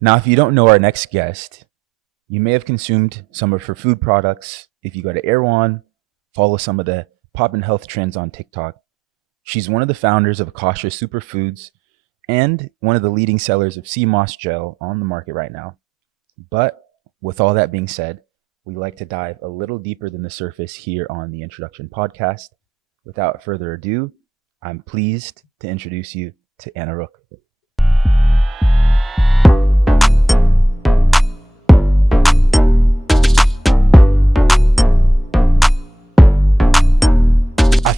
Now, if you don't know our next guest, you may have consumed some of her food products. If you go to Erewhon, follow some of the pop and health trends on TikTok. She's one of the founders of Akasha Super Foods and one of the leading sellers of sea moss gel on the market right now. But with all that being said, we like to dive a little deeper than the surface here on the Introduction Podcast. Without further ado, I'm pleased to introduce you to Anna Rooke.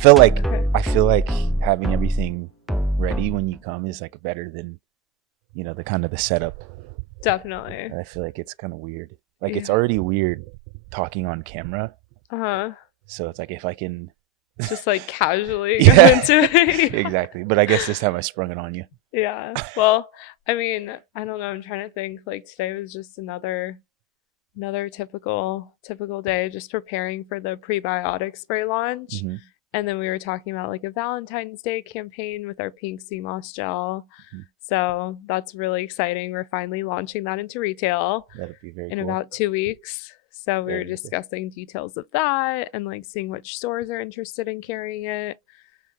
I feel like having everything ready when you come is like better than, the kind of the setup. Definitely. And I feel like it's kind of weird. Like it's already weird talking on camera. So it's like if I can just like casually go into it. Exactly. But I guess this time I sprung it on you. Yeah. Well, I mean, I don't know. I'm trying to think. Like today was just another typical day, just preparing for the prebiotic spray launch. Mm-hmm. And then we were talking about like a Valentine's Day campaign with our pink sea moss gel. Mm-hmm. So that's really exciting. We're finally launching that into retail. That'll be very in cool. About 2 weeks. So we were discussing details of that and like seeing which stores are interested in carrying it.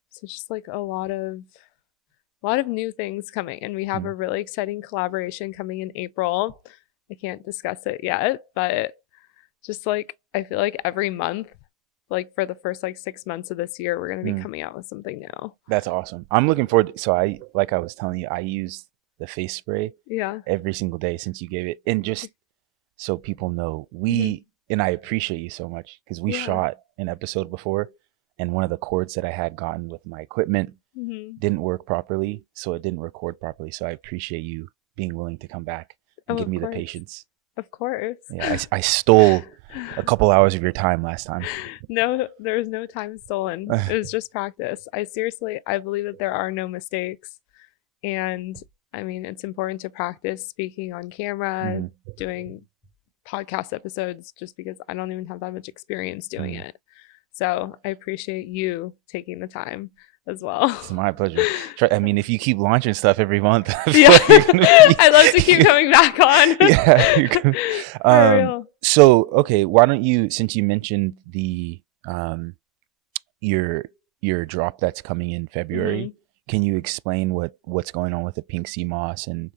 So just like a lot of new things coming. And we have a really exciting collaboration coming in April. I can't discuss it yet, but just like I feel like every month, like for the first like 6 months of this year, we're going to be coming out with something new. That's awesome. I'm looking forward to, so I was telling you, I use the face spray every single day since you gave it. And just so people know, and I appreciate you so much because we shot an episode before and one of the cords that I had gotten with my equipment didn't work properly. So it didn't record properly. So I appreciate you being willing to come back and give me the patience. Of course. Yeah, I stole a couple hours of your time last time. No, there was no time stolen. It was just practice. I believe that there are no mistakes. And I mean, it's important to practice speaking on camera, doing podcast episodes, just because I don't even have that much experience doing it. So I appreciate you taking the time as well. It's my pleasure. I mean, if you keep launching stuff every month, I'd love to keep coming back on. Yeah. So, okay, why don't you, since you mentioned the your drop that's coming in February, can you explain what's going on with the pink sea moss and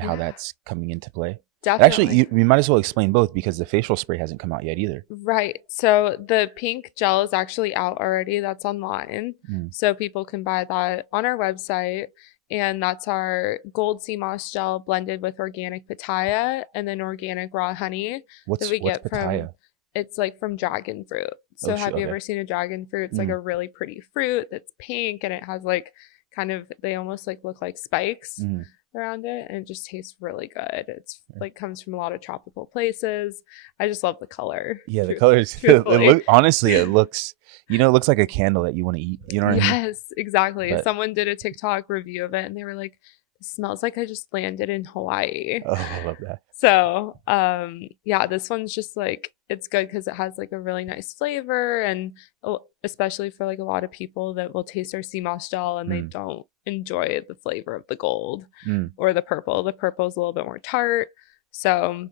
how that's coming into play? Definitely. Actually, we might as well explain both because the facial spray hasn't come out yet either. Right. So the pink gel is actually out already. That's online. So people can buy that on our website. And that's our gold sea moss gel blended with organic pitaya and then organic raw honey. What's pitaya? It's like from dragon fruit. So have you ever seen a dragon fruit? It's like a really pretty fruit that's pink and it has like they almost like look like spikes around it, and it just tastes really good. It's like comes from a lot of tropical places. I just love the color. Yeah, the color is honestly, it looks it looks like a candle that you want to eat. You know what I mean? Yes, exactly. But someone did a TikTok review of it and they were like, it smells like I just landed in Hawaii. Oh, I love that. So yeah, this one's just like, it's good because it has like a really nice flavor, and especially for like a lot of people that will taste our sea moss gel and they don't enjoy the flavor of the gold or the purple. The purple is a little bit more tart. So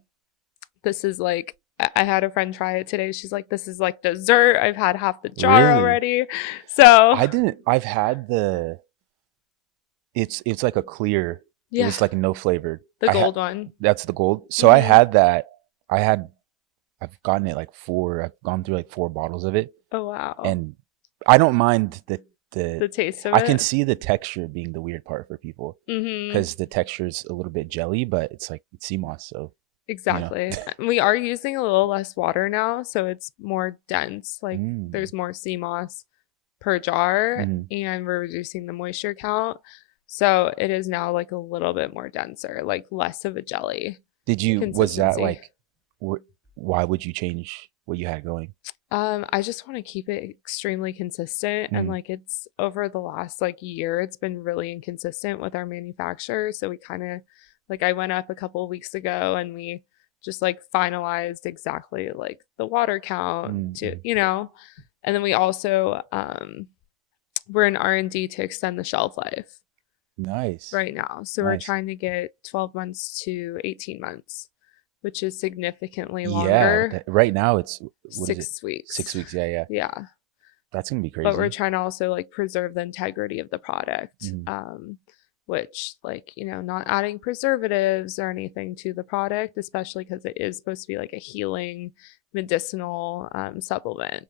this is like, I had a friend try it today. She's like, this is like dessert. I've had half the jar already. So I've had it's like a clear, it's like no flavored. The gold one. That's the gold. So I had that. I've gotten it like I've gone through like 4 bottles of it. Oh, wow. And I don't mind the taste of it. I can see the texture being the weird part for people because the texture is a little bit jelly, but it's like it's sea moss. So exactly. We are using a little less water now, so it's more dense. Like there's more sea moss per jar and we're reducing the moisture count. So it is now like a little bit more denser, like less of a jelly. Was that like, why would you change what you had going? I just want to keep it extremely consistent. And like it's over the last like year, it's been really inconsistent with our manufacturer. So we kind of like, I went up a couple of weeks ago and we just like finalized exactly like the water count to, and then we also, we're in R&D to extend the shelf life. Nice. right now. So we're Nice. trying to get 12 months to 18 months, which is significantly Yeah. longer. Right now it's, what is it? 6 weeks. 6 weeks. Yeah. Yeah. Yeah. That's going to be crazy. But we're trying to also like preserve the integrity of the product. Which, like, you know, not adding preservatives or anything to the product, especially because it is supposed to be like a healing medicinal supplement.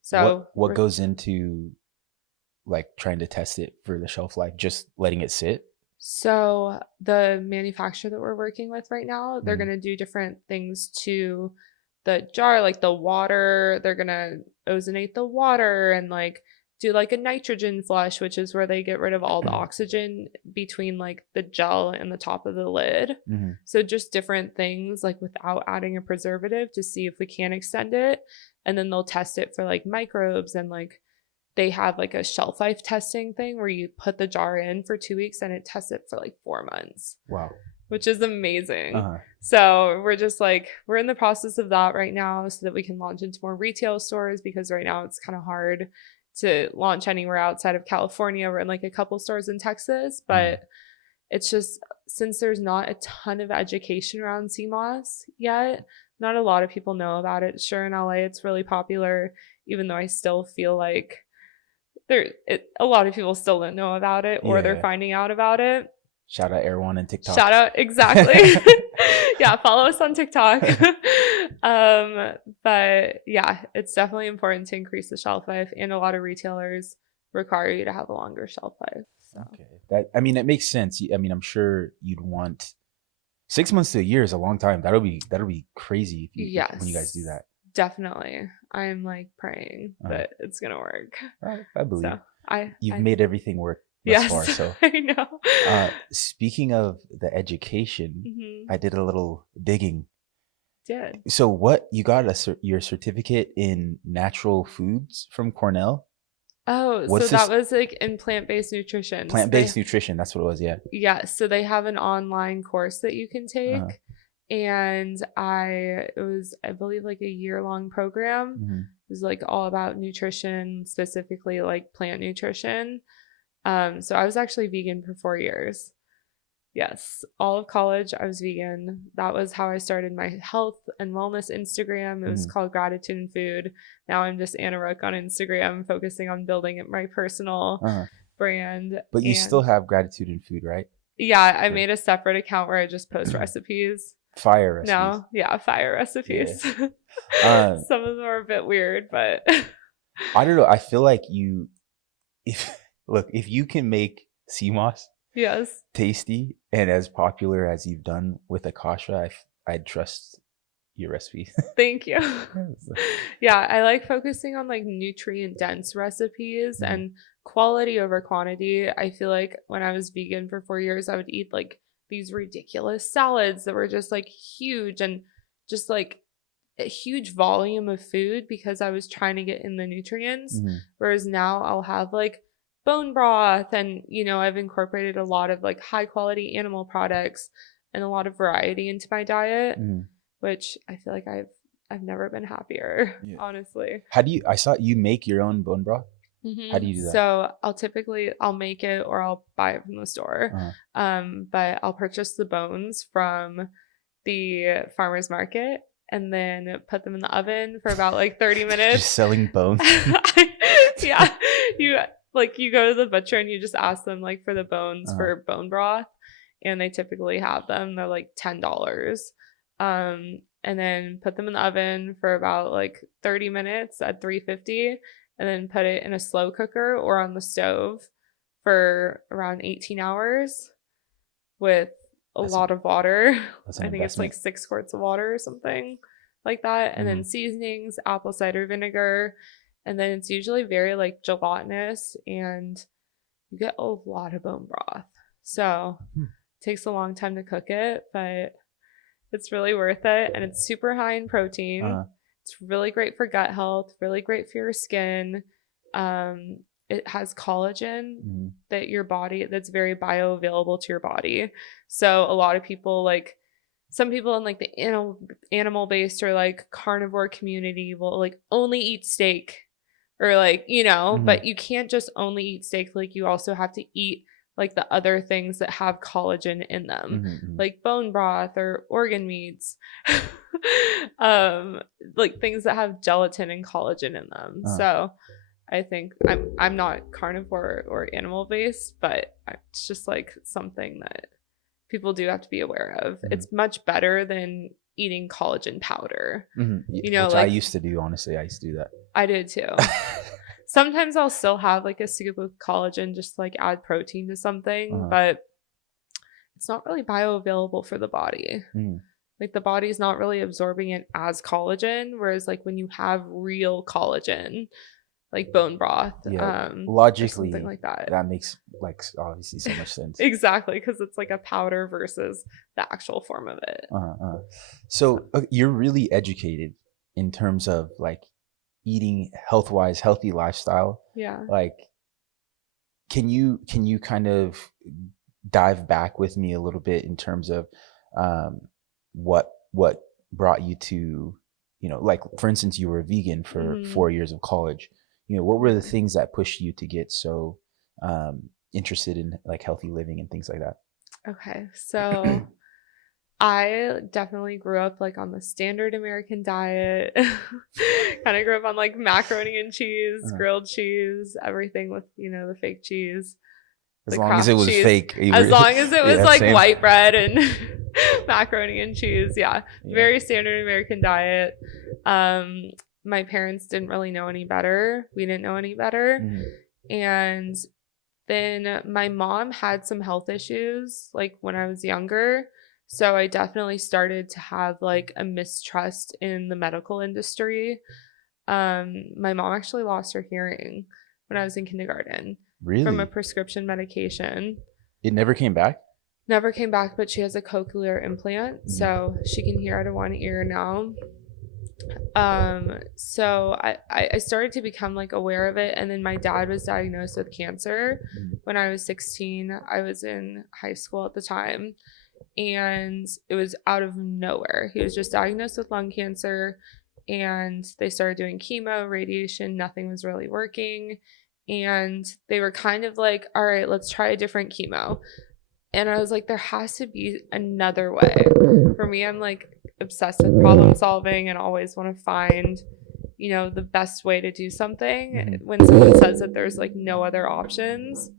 So what goes into like trying to test it for the shelf life? Just letting it sit? So the manufacturer that we're working with right now, they're going to do different things to the jar, like the water. They're going to ozonate the water and like do like a nitrogen flush, which is where they get rid of all the oxygen between like the gel and the top of the lid. So just different things like without adding a preservative to see if we can extend it. And then they'll test it for like microbes, and like they have like a shelf life testing thing where you put the jar in for 2 weeks and it tests it for like 4 months. Wow. Which is amazing. So we're just like, we're in the process of that right now so that we can launch into more retail stores, because right now it's kind of hard to launch anywhere outside of California. We're in like a couple stores in Texas, but it's just, since there's not a ton of education around sea moss yet, not a lot of people know about it. Sure, in LA it's really popular, even though I still feel like a lot of people still don't know about it, or they're finding out about it. Shout out Erwan and TikTok. Shout out, exactly. Yeah, follow us on TikTok. But yeah, it's definitely important to increase the shelf life, and a lot of retailers require you to have a longer shelf life. So. Okay, I mean, it makes sense. I mean, I'm sure you'd want 6 months to a year is a long time. That'll be crazy if you when you guys do that. Definitely. I'm like praying that it's gonna work. I believe. So you've made everything work thus far. So I know. Speaking of the education, I did a little digging. So what, you got your certificate in natural foods from Cornell? Oh, so that was like in plant-based nutrition. Plant-based nutrition, that's what it was, yeah. Yeah, so they have an online course that you can take. And it was, I believe, like a year-long program. It was like all about nutrition, specifically like plant nutrition. So I was actually vegan for 4 years. Yes, all of college I was vegan. That was how I started my health and wellness Instagram. It was called Gratitude and Food. Now I'm just Anna Rooke on Instagram, focusing on building my personal brand. But you still have Gratitude and Food, right? Yeah, I made a separate account where I just post recipes. Fire recipes. No, yeah, fire recipes. Yeah. Some of them are a bit weird, but I don't know. I feel like if you can make sea moss tasty and as popular as you've done with Akasha, I'd trust your recipe. Thank you. Yeah, I like focusing on like nutrient dense recipes and quality over quantity. I feel like when I was vegan for 4 years, I would eat like these ridiculous salads that were just like huge, and just like a huge volume of food, because I was trying to get in the nutrients. Whereas now I'll have like bone broth, and you know, I've incorporated a lot of like high quality animal products and a lot of variety into my diet, which I feel like I've never been happier, honestly. How do I saw you make your own bone broth? How do you do that? So I'll make it, or I'll buy it from the store. But I'll purchase the bones from the farmer's market and then put them in the oven for about like 30 minutes. Just selling bones. Yeah. You go to the butcher and you just ask them like for the bones for bone broth, and they typically have them. They're like $10. And then put them in the oven for about like 30 minutes at 350, and then put it in a slow cooker or on the stove for around 18 hours with a lot of water. I think it's like 6 quarts of water or something like that. And then seasonings, apple cider vinegar. And then it's usually very like gelatinous, and you get a lot of bone broth. So it takes a long time to cook it, but it's really worth it. And it's super high in protein. It's really great for gut health, really great for your skin. It has collagen that's very bioavailable to your body. So a lot of people, like some people in like the animal based or like carnivore community, will like only eat steak, or like, you know, but you can't just only eat steak. Like you also have to eat like the other things that have collagen in them, like bone broth or organ meats, like things that have gelatin and collagen in them. So I think I'm not carnivore or animal based, but it's just like something that people do have to be aware of. It's much better than eating collagen powder. You know, which like I used to do. Honestly, I used to do that. I did too. Sometimes I'll still have like a scoop of collagen just to like add protein to something, but it's not really bioavailable for the body. Like the body's not really absorbing it as collagen, whereas like when you have real collagen, like bone broth, logically, something like that. That makes like obviously so much sense. Exactly, because it's like a powder versus the actual form of it. So you're really educated in terms of like eating health-wise, healthy lifestyle. Yeah. Like, can you kind of dive back with me a little bit in terms of what brought you to, you know, like for instance, you were a vegan for 4 years of college. You know, what were the things that pushed you to get so interested in like healthy living and things like that? Okay, so I definitely grew up like on the standard American diet. Kind of grew up on like macaroni and cheese, grilled cheese, everything with, you know, the fake cheese. As long as it was cheese. fake. As long as it was like same. white bread and macaroni and cheese. Yeah. Very standard American diet. My parents didn't really know any better. We didn't know any better. And then my mom had some health issues like when I was younger. So I definitely started to have like a mistrust in the medical industry. My mom actually lost her hearing when I was in kindergarten. Really? From a prescription medication. It never came back? Never came back, but she has a cochlear implant, so she can hear out of one ear now. So I started to become like aware of it, and then my dad was diagnosed with cancer when I was 16. I was in high school at the time, and it was out of nowhere. He was just diagnosed with lung cancer, and they started doing chemo, radiation. Nothing was really working. And they were kind of like, all right, let's try a different chemo. And I was like, there has to be another way. For me, I'm like obsessed with problem solving and always want to find, you know, the best way to do something. When someone says that there's like no other options,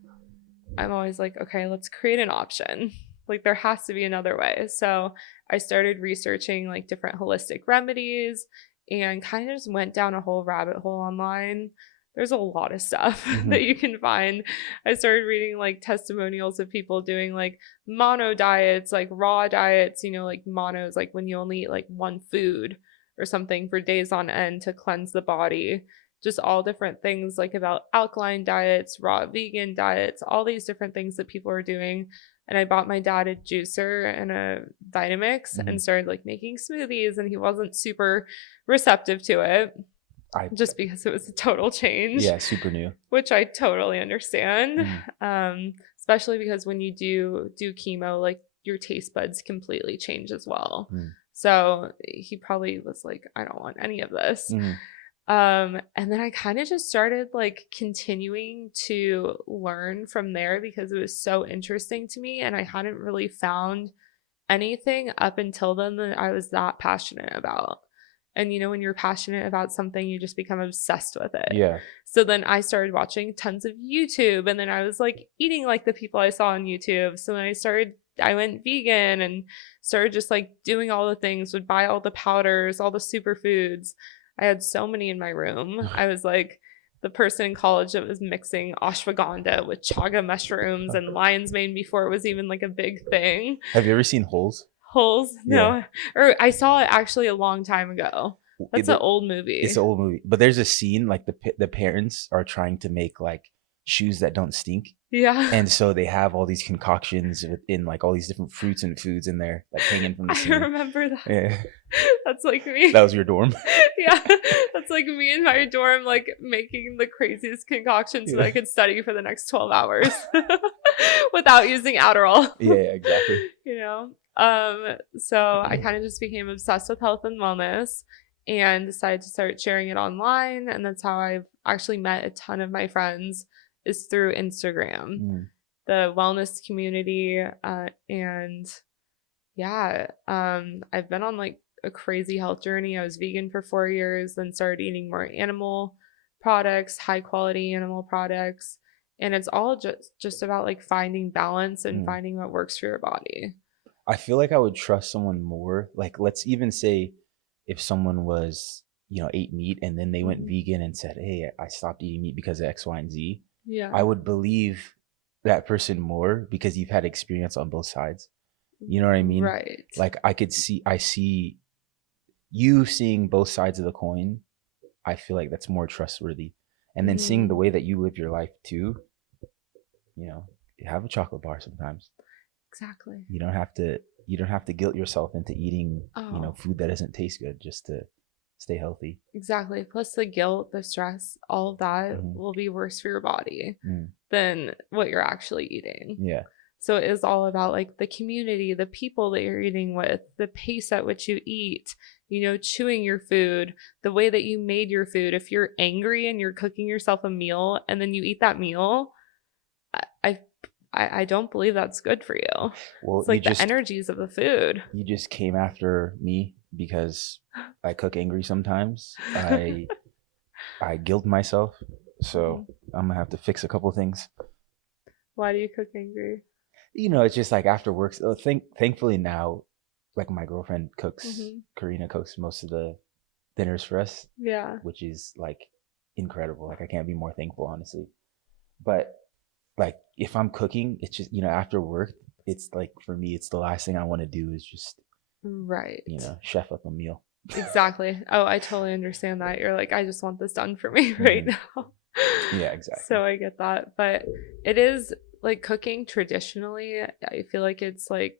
I'm always like, okay, let's create an option. Like there has to be another way. So I started researching like different holistic remedies and kind of just went down a whole rabbit hole online. There's a lot of stuff that you can find. I started reading like testimonials of people doing like mono diets, like raw diets, you know, like mono is like when you only eat like one food or something for days on end to cleanse the body. Just all different things like about alkaline diets, raw vegan diets, all these different things that people are doing. And I bought my dad a juicer and a Vitamix and started like making smoothies, and he wasn't super receptive to it. Just because it was a total change. Yeah, super new. Which I totally understand. Especially because when you do chemo, like your taste buds completely change as well. So he probably was like, I don't want any of this. And then I kind of just started like continuing to learn from there because it was so interesting to me, and I hadn't really found anything up until then that I was that passionate about. And you know, when you're passionate about something, you just become obsessed with it. Yeah. So then I started watching tons of YouTube, and then I was like eating like the people I saw on YouTube. So then I went vegan and started just like doing all the things, would buy all the powders, all the superfoods. I had so many in my room. I was like the person in college that was mixing ashwagandha with chaga mushrooms and lion's mane before it was even like a big thing. Have you ever seen Holes? Holes? No. Yeah. Or I saw it actually a long time ago. That's an old movie. It's an old movie. But there's a scene like the parents are trying to make like shoes that don't stink. Yeah. And so they have all these concoctions in like all these different fruits and foods in there, like hanging from the ceiling. I remember that. Yeah. That's like me. That was your dorm? Yeah. That's like me in my dorm, like making the craziest concoctions so that I could study for the next 12 hours without using Adderall. Yeah, exactly. You know? So I kind of just became obsessed with health and wellness and decided to start sharing it online. And that's how I've actually met a ton of my friends, is through Instagram. the wellness community. And yeah, I've been on like a crazy health journey. I was vegan for 4 years, then started eating more animal products, high quality animal products. And it's all just about like finding balance and finding what works for your body. I feel like I would trust someone more. Like, let's even say if someone was, ate meat and then they went vegan and said, "Hey, I stopped eating meat because of X, Y, and Z." Yeah. I would believe that person more because you've had experience on both sides. You know what I mean? Right. Like I see you seeing both sides of the coin. I feel like that's more trustworthy. And then seeing the way that you live your life too, have a chocolate bar sometimes. Exactly. You don't have to guilt yourself into eating, food that doesn't taste good just to stay healthy. Exactly. Plus the guilt, the stress, all of that will be worse for your body than what you're actually eating. Yeah. So it is all about like the community, the people that you're eating with, the pace at which you eat, chewing your food, the way that you made your food. If you're angry and you're cooking yourself a meal and then you eat that meal, I don't believe that's good for you. Well, it's like the energies of the food. You just came after me because I cook angry sometimes. I guilt myself, so I'm gonna have to fix a couple things. Why do you cook angry? It's just like after work. So thankfully now, like my girlfriend cooks, Karina cooks most of the dinners for us. Yeah. Which is like incredible. Like I can't be more thankful, honestly. But like if I'm cooking, it's just, after work, it's like for me, it's the last thing I want to do is just, right. Chef up a meal. Exactly. Oh, I totally understand that. You're like, I just want this done for me right now. Yeah, exactly. So I get that. But it is like cooking traditionally. I feel like it's like,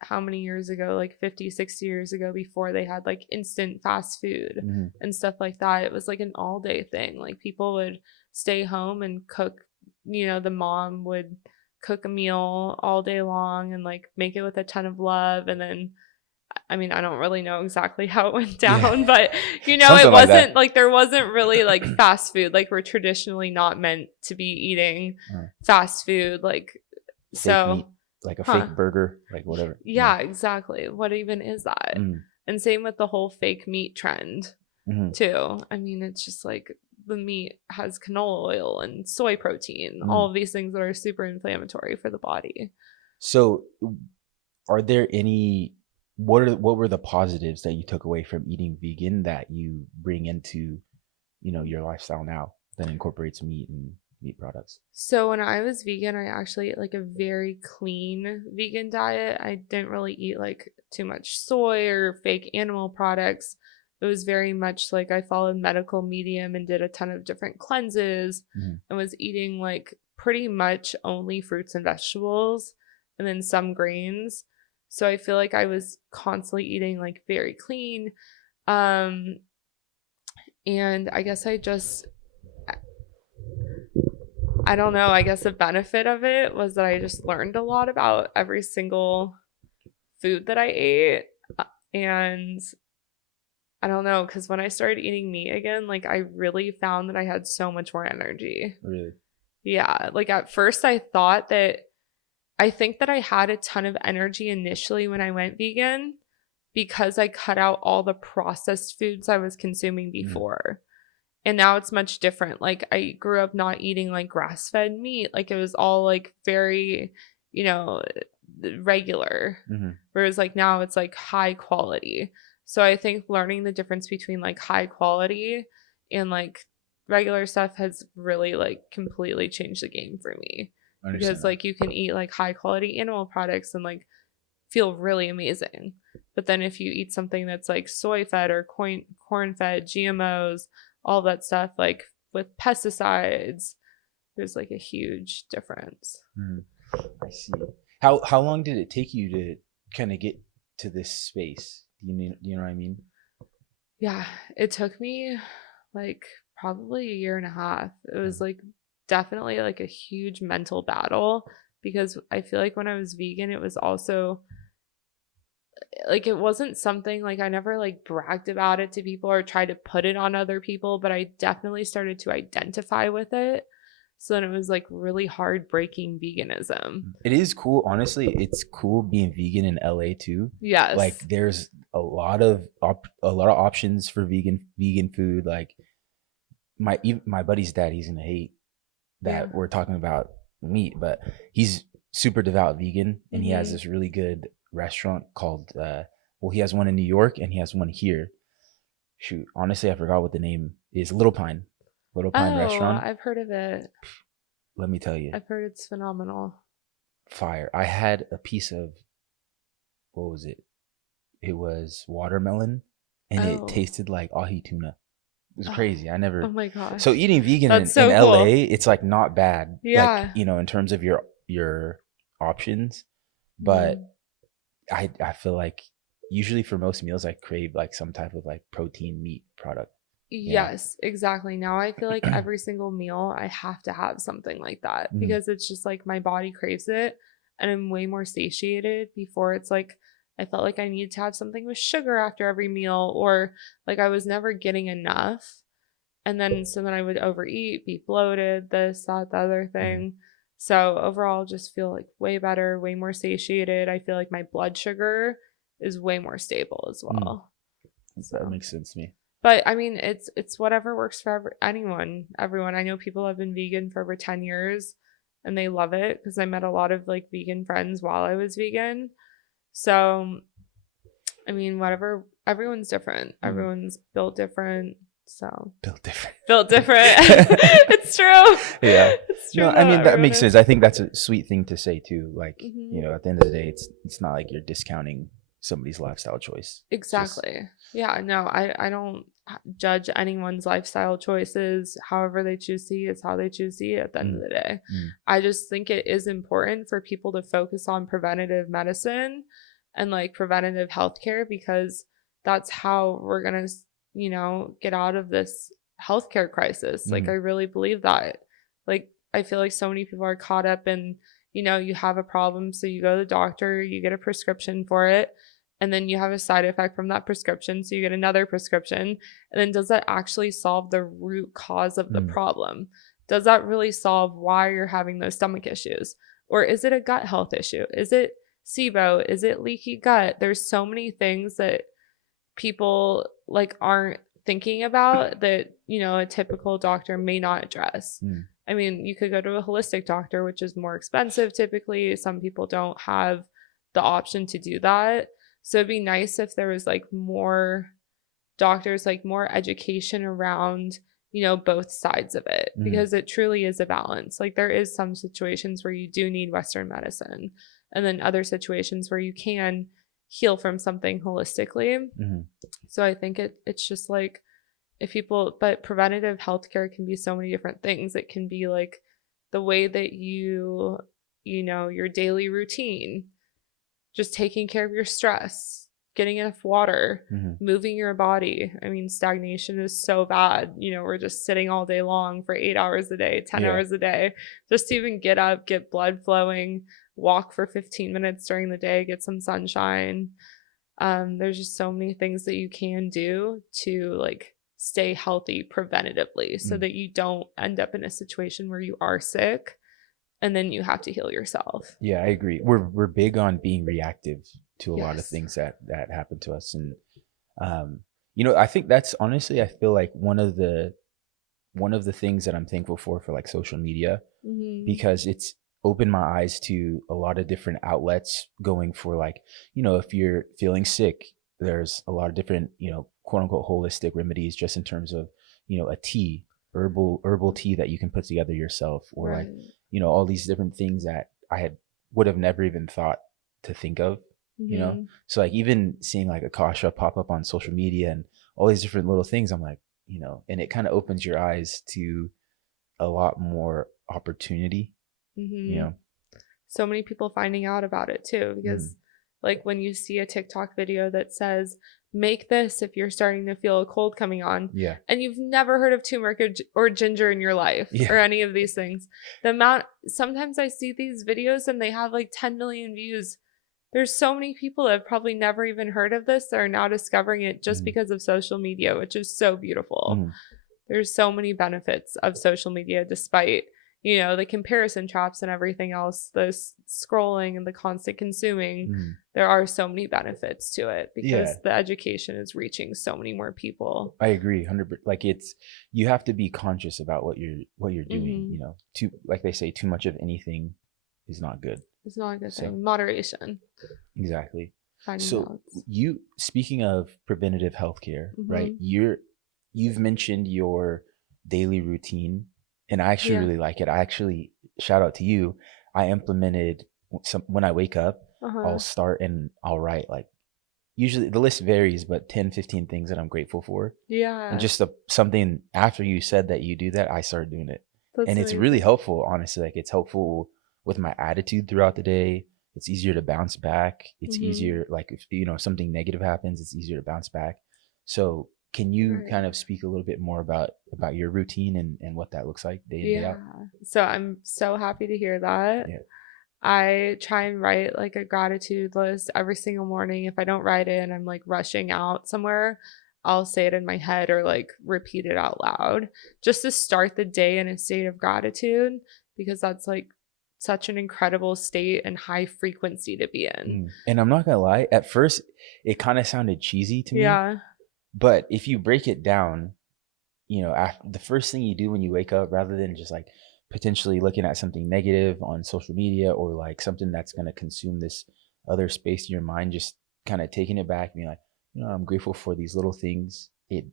how many years ago, like 50, 60 years ago, before they had like instant fast food and stuff like that. It was like an all day thing. Like people would stay home and cook, the mom would cook a meal all day long and like make it with a ton of love. And then I mean, I don't really know exactly how it went down, but it wasn't like there wasn't really like fast food. Like we're traditionally not meant to be eating fast food. Like fake so meat, like a fake burger, like whatever. Yeah, exactly. What even is that? And same with the whole fake meat trend too. I mean, it's just like the meat has canola oil and soy protein, all of these things that are super inflammatory for the body. So are there any what were the positives that you took away from eating vegan that you bring into your lifestyle now that incorporates meat and meat products? So when I was vegan, I actually ate like a very clean vegan diet. I didn't really eat like too much soy or fake animal products. It was very much like I followed medical medium and did a ton of different cleanses and was eating like pretty much only fruits and vegetables and then some grains. So I feel like I was constantly eating like very clean. And I guess I don't know. I guess the benefit of it was that I just learned a lot about every single food that I ate. And I don't know, because when I started eating meat again, like I really found that I had so much more energy. Really? Yeah. Like at first I think that I had a ton of energy initially when I went vegan because I cut out all the processed foods I was consuming before. And now it's much different. Like I grew up not eating like grass-fed meat. Like it was all like very, regular. Whereas like now it's like high quality. So I think learning the difference between like high quality and like regular stuff has really like completely changed the game for me. Because like you can eat like high quality animal products and like feel really amazing. But then if you eat something that's like soy fed or corn fed, GMOs, all that stuff, like with pesticides, there's like a huge difference. I see. How long did it take you to kind of get to this space? Do you know what I mean? Yeah, it took me like probably a year and a half. It was like definitely like a huge mental battle because I feel like when I was vegan, it was also like it wasn't something like I never like bragged about it to people or tried to put it on other people, but I definitely started to identify with it. So then it was like really hard breaking veganism. It is cool. Honestly, it's cool being vegan in LA too. Yes. Like there's a lot of options for vegan food. Like my buddy's dad, he's gonna hate that we're talking about meat, but he's super devout vegan, and he has this really good restaurant called well, he has one in New York and he has one here. Shoot, honestly, I forgot what the name is. Little Pine restaurant. I've heard of it. Let me tell you, I've heard it's phenomenal. Fire. I had a piece of, what was it? It was watermelon, and it tasted like ahi tuna. It was crazy. I never. Oh my gosh. So eating vegan in cool. LA, it's like not bad. Yeah. Like, you know, in terms of your options, but I feel like usually for most meals I crave like some type of like protein meat product. Yes, exactly. Now I feel like every single meal I have to have something like that because it's just like my body craves it and I'm way more satiated. Before it's like I felt like I needed to have something with sugar after every meal, or like I was never getting enough. And then so then I would overeat, be bloated, this, that, the other thing. So overall just feel like way better, way more satiated. I feel like my blood sugar is way more stable as well. So that makes sense to me. But I mean, it's whatever works for everyone. I know people have been vegan for over 10 years and they love it because I met a lot of like vegan friends while I was vegan. So, I mean, whatever, everyone's different. Everyone's built different. So built different. It's true. Yeah. It's true. No, I mean, that makes sense. I think that's a sweet thing to say too. Like, you know, at the end of the day, it's not like you're discounting somebody's lifestyle choice. Exactly. Yeah, no, I don't judge anyone's lifestyle choices. However they choose to eat is how they choose to eat at the end of the day. I just think it is important for people to focus on preventative medicine and like preventative healthcare, because that's how we're going to, you know, get out of this healthcare crisis. Like, I really believe that. Like, I feel like so many people are caught up in, you know, you have a problem, so you go to the doctor, you get a prescription for it, and then you have a side effect from that prescription, so you get another prescription. And then does that actually solve the root cause of the problem? Does that really solve why you're having those stomach issues? Or is it a gut health issue? Is it SIBO? Is it leaky gut? There's so many things that people like aren't thinking about that, you know, a typical doctor may not address. I mean, you could go to a holistic doctor, which is more expensive typically. Some people don't have the option to do that. So it'd be nice if there was like more doctors, like more education around, you know, both sides of it, because it truly is a balance. Like there is some situations where you do need Western medicine, and then other situations where you can heal from something holistically. So I think it's just like, if people, but preventative healthcare can be so many different things. It can be like the way that you know, your daily routine, just taking care of your stress, getting enough water, moving your body. I mean, stagnation is so bad. You know, we're just sitting all day long for 8 hours a day, 10 hours a day, just to even get up, get blood flowing, walk for 15 minutes during the day, get some sunshine. There's just so many things that you can do to like stay healthy preventatively, so that you don't end up in a situation where you are sick and then you have to heal yourself. Yeah, I agree. We're big on being reactive to a lot of things that happen to us. And you know, I think that's honestly, I feel like one of the things that I'm thankful for like social media, because it's opened my eyes to a lot of different outlets going for, like, you know, if you're feeling sick, there's a lot of different, you know, quote unquote holistic remedies, just in terms of, you know, a tea, herbal tea that you can put together yourself, or like, you know, all these different things that I would have never even thought to think of, you know? So like even seeing like Akasha pop up on social media and all these different little things, I'm like, you know, and it kind of opens your eyes to a lot more opportunity, you know? So many people finding out about it too, because like when you see a TikTok video that says, make this if you're starting to feel a cold coming on, and you've never heard of turmeric or ginger in your life, or any of these things, sometimes I see these videos and they have like 10 million views. There's so many people that have probably never even heard of this that are now discovering it just because of social media, which is so beautiful. There's so many benefits of social media, despite, you know, the comparison traps and everything else, the scrolling and the constant consuming, there are so many benefits to it because the education is reaching so many more people. I agree 100%. Like you have to be conscious about what you're doing, you know. Like they say, too much of anything is not good. It's not a good thing. Moderation. Exactly. Finding so balance. Speaking of preventative healthcare, right? You've mentioned your daily routine, and I actually really like it. I actually, shout out to you. I implemented when I wake up, I'll start and I'll write, like, usually the list varies, but 10-15 things that I'm grateful for. And just something after you said that you do that, I started doing it. And it's really helpful, honestly. Like, it's helpful with my attitude throughout the day. It's easier to bounce back. It's easier, like, if you know something negative happens, it's easier to bounce back. So can you kind of speak a little bit more about your routine and what that looks like day in, day out? So I'm so happy to hear that. I try and write like a gratitude list every single morning. If I don't write it and I'm like rushing out somewhere, I'll say it in my head or like repeat it out loud just to start the day in a state of gratitude, because that's like such an incredible state and high frequency to be in. And I'm not gonna lie, at first it kind of sounded cheesy to me. But if you break it down, you know, after the first thing you do when you wake up, rather than just like potentially looking at something negative on social media or like something that's going to consume this other space in your mind, just kind of taking it back, being like, you know, I'm grateful for these little things. It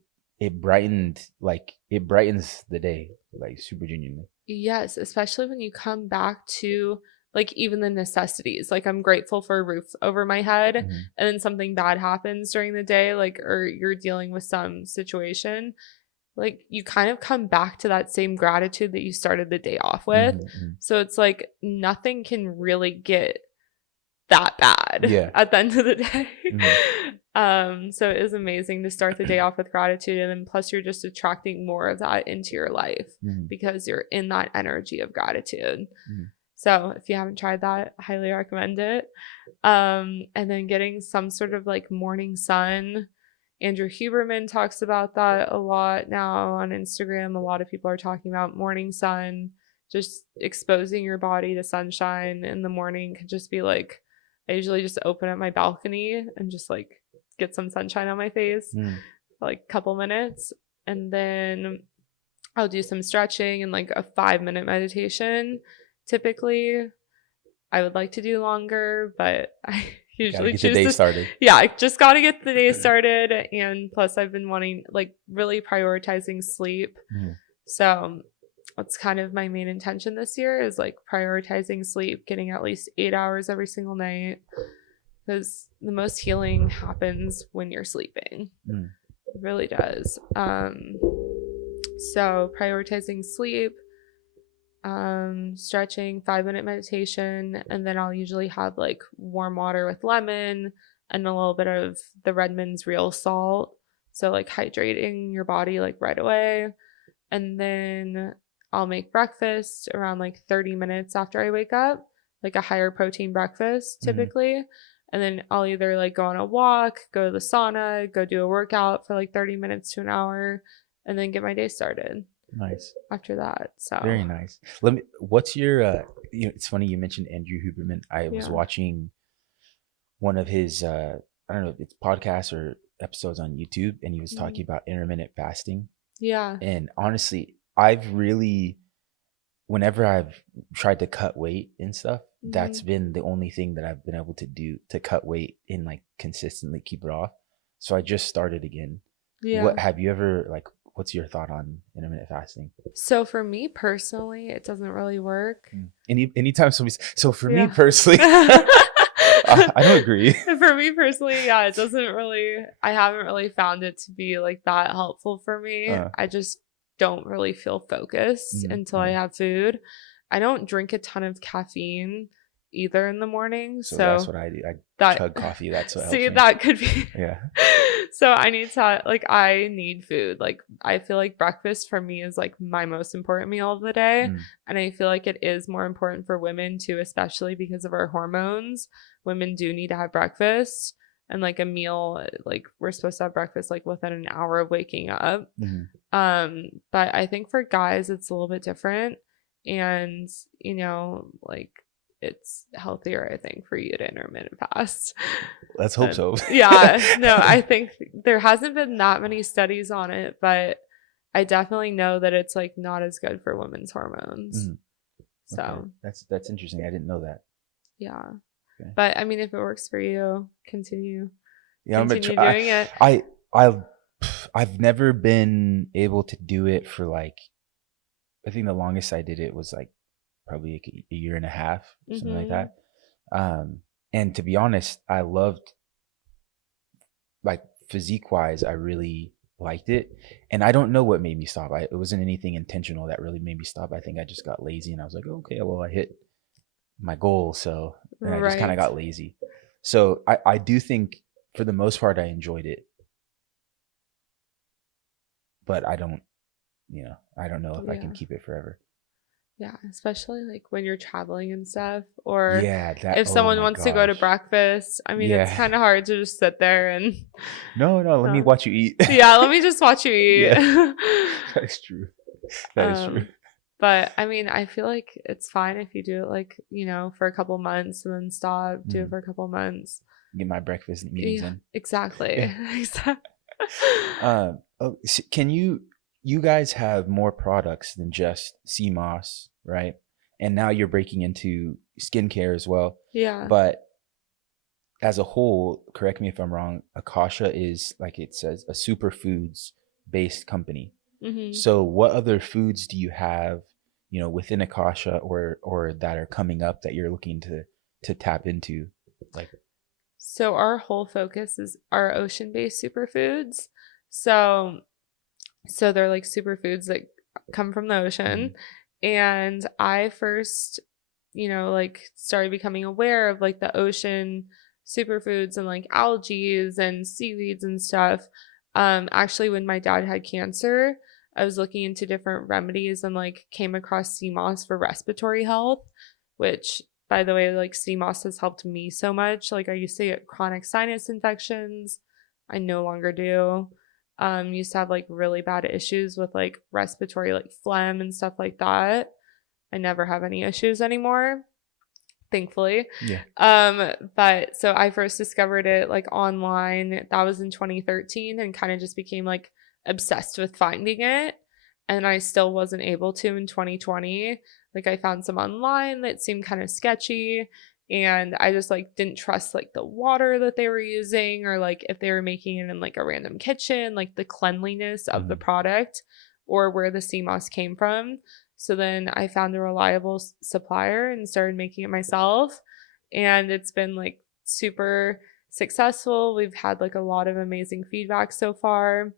brightens the day, like, super genuinely. Yes, especially when you come back to like even the necessities. Like, I'm grateful for a roof over my head, and then something bad happens during the day, like, or you're dealing with some situation, like, you kind of come back to that same gratitude that you started the day off with. So it's like nothing can really get that bad at the end of the day. So it is amazing to start the day off with gratitude, and then plus you're just attracting more of that into your life because you're in that energy of gratitude. So if you haven't tried that, I highly recommend it. And then getting some sort of like morning sun. Andrew Huberman talks about that a lot now on Instagram. A lot of people are talking about morning sun, just exposing your body to sunshine in the morning. Could just be like, I usually just open up my balcony and just like get some sunshine on my face for like a couple minutes. And then I'll do some stretching and like a 5-minute meditation. Typically, I would like to do longer, but I usually choose the day started. I just got to get the day started. And plus I've been wanting, like, really prioritizing sleep. So that's kind of my main intention this year, is like prioritizing sleep, getting at least 8 hours every single night, because the most healing happens when you're sleeping. It really does. So prioritizing sleep, stretching, 5-minute meditation, and then I'll usually have like warm water with lemon and a little bit of the Redmond's real salt, so like hydrating your body like right away. And then I'll make breakfast around like 30 minutes after I wake up, like a higher protein breakfast typically. And then I'll either like go on a walk, go to the sauna, go do a workout for like 30 minutes to an hour, and then get my day started. Nice. After that. So very nice. What's your you know, it's funny you mentioned Andrew Huberman. I was watching one of his I don't know if it's podcasts or episodes on YouTube, and he was talking about intermittent fasting. And honestly, whenever I've tried to cut weight and stuff, that's been the only thing that I've been able to do to cut weight and like consistently keep it off. So I just started again. What have you ever, like, what's your thought on intermittent fasting? So for me personally, it doesn't really work. Anytime somebody, so for me personally, I don't agree. For me personally, it doesn't really, I haven't really found it to be like that helpful for me. I just don't really feel focused until I have food. I don't drink a ton of caffeine either in the morning. So that's what I do. I chug coffee. That's what helps me. That could be. So I need food. Like, I feel like breakfast for me is like my most important meal of the day. And I feel like it is more important for women too, especially because of our hormones. Women do need to have breakfast, and like a meal, like we're supposed to have breakfast like within an hour of waking up. But I think for guys, it's a little bit different. And, you know, like it's healthier, I think, for you to intermittent fast. Let's hope so. Yeah, no, I think there hasn't been that many studies on it, but I definitely know that it's like not as good for women's hormones. So Okay. That's interesting. I didn't know that. yeah. Okay. But I mean, if it works for you, continue Yeah, I'm gonna try. doing it. I've never been able to do it for like, I think the longest I did it was like probably like a year and a half, something like that. And to be honest, I loved, like, physique wise, I really liked it. And I don't know what made me stop. It wasn't anything intentional that really made me stop. I think I just got lazy and I was like, okay, well, I hit my goal. So then I just kind of Right. got lazy. So I do think for the most part, I enjoyed it, but I don't know if I can Yeah. keep it forever. Yeah, especially like when you're traveling and stuff, or Yeah, if oh someone my wants to go to gosh. breakfast. I mean, it's Yeah. kind of hard to just sit there and No, let me watch you eat. yeah, let me just watch you eat. Yeah, that's true. That is true. But I mean, I feel like it's fine if you do it like, you know, for a couple months and then stop, do it for a couple months. Get my breakfast meetings Yeah, in. exactly. Yeah. Exactly. Can you guys have more products than just sea moss, right? And now you're breaking into skincare as well. Yeah. But as a whole, correct me if I'm wrong, Akasha is, like it says, a superfoods based company. So what other foods do you have, within Akasha or that are coming up that you're looking to tap into? Like, so our whole focus is our ocean-based superfoods. So they're like superfoods that come from the ocean. And I first, like started becoming aware of like the ocean superfoods and like algae and seaweeds and stuff. Actually, when my dad had cancer, I was looking into different remedies and like came across sea moss for respiratory health, which, by the way, like sea moss has helped me so much. Like I used to get chronic sinus infections. I no longer do. Used to have like really bad issues with like respiratory like phlegm and stuff like that. I never have any issues anymore, thankfully. yeah. But so I first discovered it like online. That was in 2013 and kind of just became like obsessed with finding it. And I still wasn't able to in 2020. Like I found some online that seemed kind of sketchy, and I just like didn't trust like the water that they were using, or like if they were making it in like a random kitchen, like the cleanliness of the product or where the sea moss came from. So then I found a reliable supplier and started making it myself. And it's been like super successful. We've had like a lot of amazing feedback so far.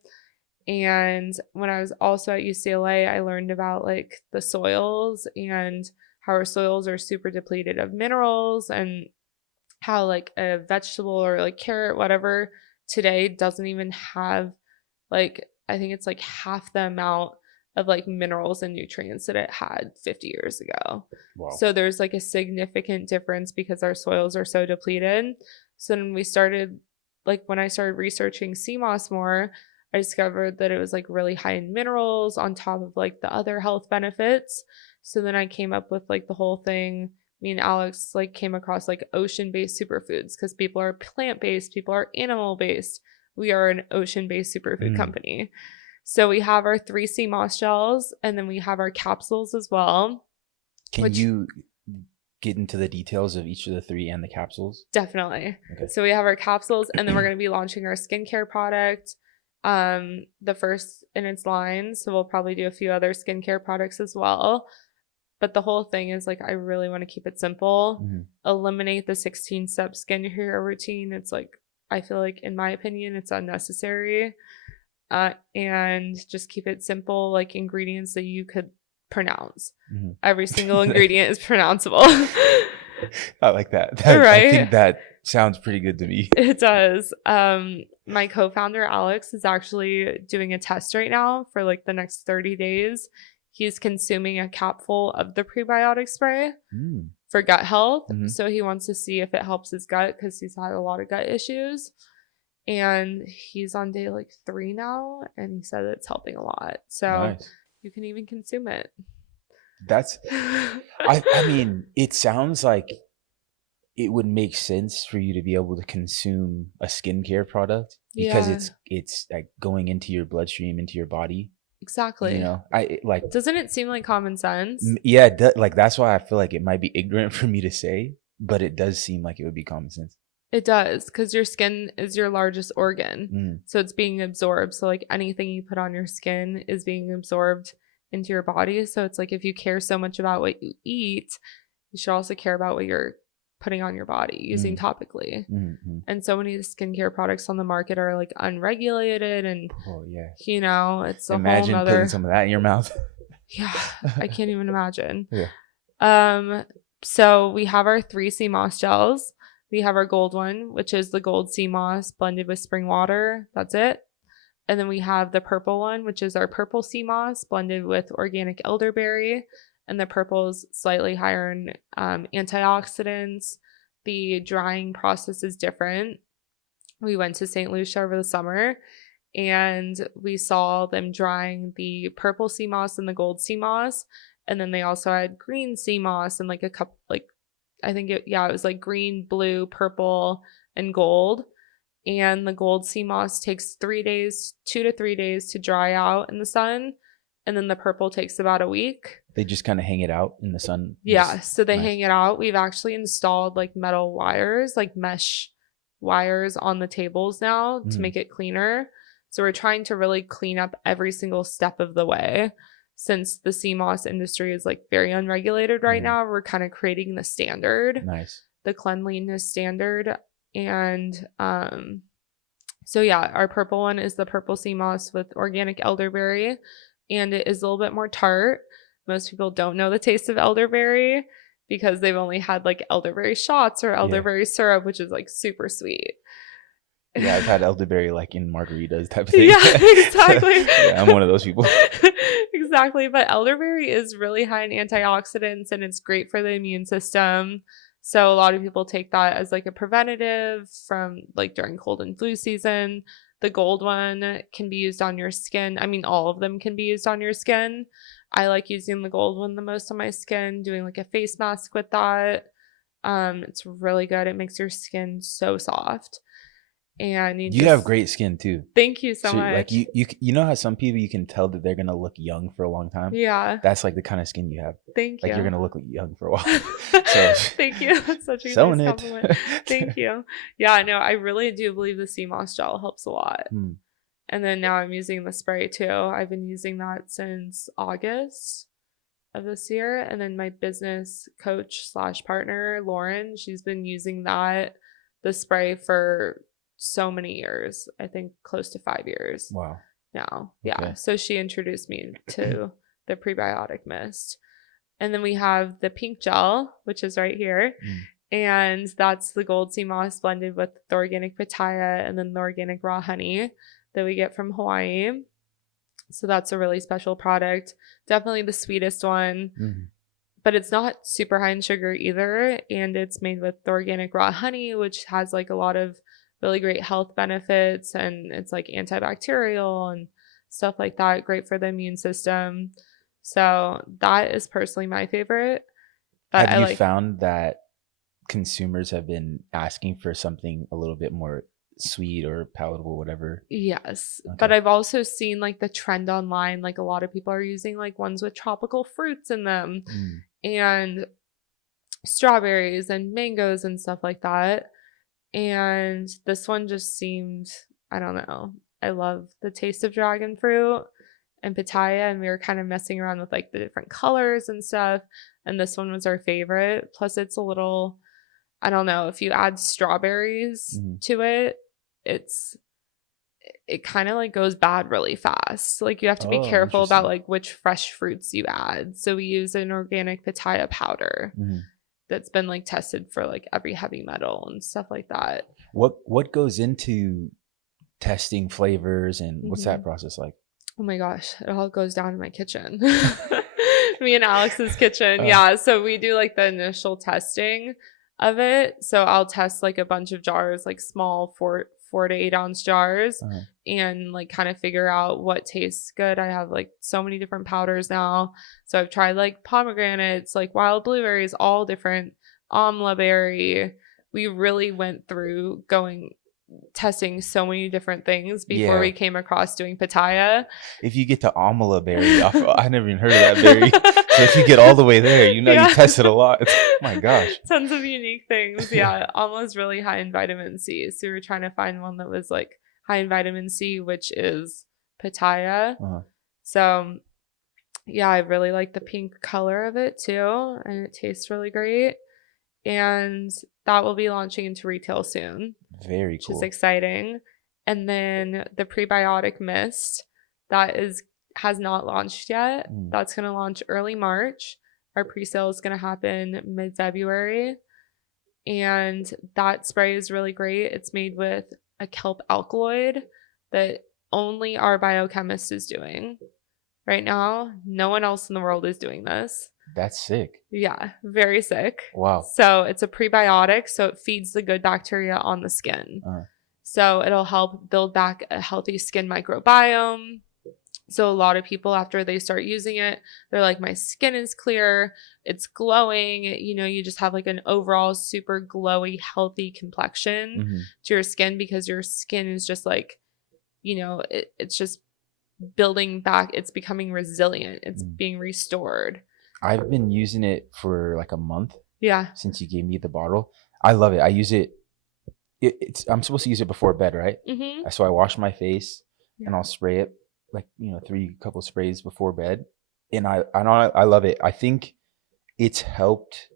And when I was also at UCLA, I learned about like the soils and how our soils are super depleted of minerals, and how like a vegetable or like carrot, whatever, today doesn't even have like, I think it's like half the amount of like minerals and nutrients that it had 50 years ago. Wow. So there's like a significant difference because our soils are so depleted. So then when I started researching sea moss more, I discovered that it was like really high in minerals on top of like the other health benefits. So then I came up with like the whole thing. Me and Alex like came across like ocean-based superfoods, because people are plant-based, people are animal-based. We are an ocean-based superfood company. So we have our 3 sea moss gels, and then we have our capsules as well. Can you get into the details of each of the 3 and the capsules? Definitely. Okay. So we have our capsules, and then we're going to be launching our skincare product, the first in its line. So we'll probably do a few other skincare products as well. But the whole thing is like, I really want to keep it simple, eliminate the 16-step skincare routine. It's like, I feel like, in my opinion, it's unnecessary. And just keep it simple, like ingredients that you could pronounce. Every single ingredient is pronounceable. I like that. Right? I think that sounds pretty good to me. It does. My co-founder Alex is actually doing a test right now for like the next 30 days. He's consuming a capful of the prebiotic spray for gut health. So he wants to see if it helps his gut, because he's had a lot of gut issues. And he's on day like 3 now, and he said it's helping a lot. So you can even consume it. That's I mean, it sounds like it would make sense for you to be able to consume a skincare product because Yeah, it's like going into your bloodstream, into your body. You exactly. know, like Doesn't it seem like common sense? yeah, like that's why I feel like it might be ignorant for me to say, but it does seem like it would be common sense. It does, because your skin is your largest organ. Mm, So it's being absorbed. So, like, anything you put on your skin is being absorbed into your body. So it's like if you care so much about what you eat, you should also care about what you're putting on your body using mm, topically. mm. And so many skincare products on the market are like unregulated, and Oh yeah. it's a whole Imagine putting nother, some of that in your mouth. yeah, I can't even imagine. Yeah. Um, so we have our 3 sea moss gels. We have our gold one, which is the gold sea moss blended with spring water. That's it. And then we have the purple one, which is our purple sea moss blended with organic elderberry. And the purple is slightly higher in antioxidants. The drying process is different. We went to St. Lucia over the summer and we saw them drying the purple sea moss and the gold sea moss. And then they also had green sea moss and like a cup, like I think it was like green, blue, purple, and gold. And the gold sea moss takes 3 days, 2 to 3 days to dry out in the sun. And then the purple takes about a week. They just kind of hang it out in the sun. Yeah. So they Nice. hang it out. We've actually installed like metal wires, like mesh wires on the tables now to make it cleaner. So we're trying to really clean up every single step of the way. Since the sea moss industry is like very unregulated right now, we're kind of creating the standard, Nice. the cleanliness standard. And so yeah, our purple one is the purple sea moss with organic elderberry, and it is a little bit more tart. Most people don't know the taste of elderberry because they've only had like elderberry shots or elderberry syrup, which is like super sweet. Yeah, I've had elderberry like in margaritas type of thing. Yeah, exactly. Yeah, I'm one of those people. Exactly. But elderberry is really high in antioxidants and it's great for the immune system. So a lot of people take that as like a preventative from like during cold and flu season. The gold one can be used on your skin. I mean, all of them can be used on your skin. I like using the gold one the most on my skin, doing like a face mask with that. It's really good. It makes your skin so soft. And you have great skin too. Thank you so much. Like you know how some people you can tell that they're gonna look young for a long time. Yeah, that's like the kind of skin you have. Thank you. Like you're gonna look young for a while. So thank you. That's such a nice compliment. Thank you. Yeah, no, I really do believe the sea moss gel helps a lot. And then now I'm using the spray too. I've been using that since August of this year. And then my business coach / partner, Lauren, she's been using the spray for so many years. I think close to 5 years. Wow. Now. Yeah. Okay. So she introduced me to the prebiotic mist. And then we have the pink gel, which is right here. And that's the gold sea moss blended with the organic pitaya and then the organic raw honey that we get from Hawaii. So that's a really special product. Definitely the sweetest one. But it's not super high in sugar either. And it's made with the organic raw honey, which has like a lot of really great health benefits. And it's like antibacterial and stuff like that. Great for the immune system. So that is personally my favorite. But have you found that consumers have been asking for something a little bit more sweet or palatable, whatever? Yes. Okay. But I've also seen like the trend online, like a lot of people are using like ones with tropical fruits in them and strawberries and mangoes and stuff like that. And this one just seemed, I don't know. I love the taste of dragon fruit and pitaya, and we were kind of messing around with like the different colors and stuff. And this one was our favorite. Plus it's a little, I don't know, if you add strawberries to it, it kind of like goes bad really fast. Like you have to be careful about like which fresh fruits you add. So we use an organic pitaya powder that's been like tested for like every heavy metal and stuff like that. What goes into testing flavors and what's that process like? Oh my gosh, it all goes down in my kitchen. Me and Alex's kitchen. Yeah. So we do like the initial testing of it. So I'll test like a bunch of jars, like small 4 to 8 ounce jars and like kind of figure out what tastes good. I have like so many different powders now. So I've tried like pomegranates, like wild blueberries, all different, amla berry. We really went through testing so many different things before we came across doing pitaya. If you get to amla berry, I never even heard of that berry. So if you get all the way there, you tested a lot. My gosh. Tons of unique things. Yeah. Amla is really high in vitamin C. So we were trying to find one that was like high in vitamin C, which is pitaya. So yeah, I really like the pink color of it too. And it tastes really great. And that will be launching into retail soon. Very cool. Which is exciting. And then the prebiotic mist that has not launched yet. That's going to launch early March. Our pre-sale is going to happen mid-February. And that spray is really great. It's made with a kelp alkaloid that only our biochemist is doing right now. No one else in the world is doing this. That's sick. Yeah, very sick. Wow. So it's a prebiotic, so it feeds the good bacteria on the skin. So it'll help build back a healthy skin microbiome. So a lot of people, after they start using it, they're like, my skin is clear, it's glowing. You know, you just have like an overall super glowy, healthy complexion to your skin, because your skin is just like, you know, it's just building back. It's becoming resilient. It's being restored. I've been using it for like a month. Yeah. Since you gave me the bottle. I love it. I use it. I'm supposed to use it before bed, right? So I wash my face and I'll spray it like, 3 couple sprays before bed. And I love it. I think it's helped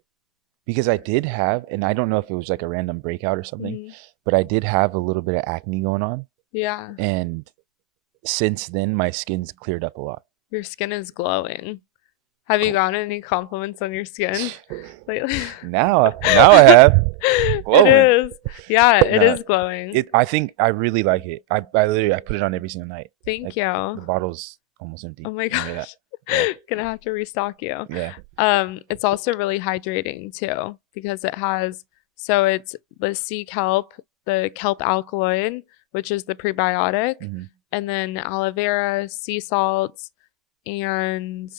because I did have, and I don't know if it was like a random breakout or something, but I did have a little bit of acne going on. Yeah. And since then, my skin's cleared up a lot. Your skin is glowing. Have you gotten any compliments on your skin lately? Now I have. Glowing. It is. Yeah, it is glowing. I think I really like it. I put it on every single night. Thank you. The bottle's almost empty. Oh my gosh. Gonna have to restock you. Yeah. It's also really hydrating too, because it's the sea kelp, the kelp alkaloid, which is the prebiotic, and then aloe vera, sea salts, and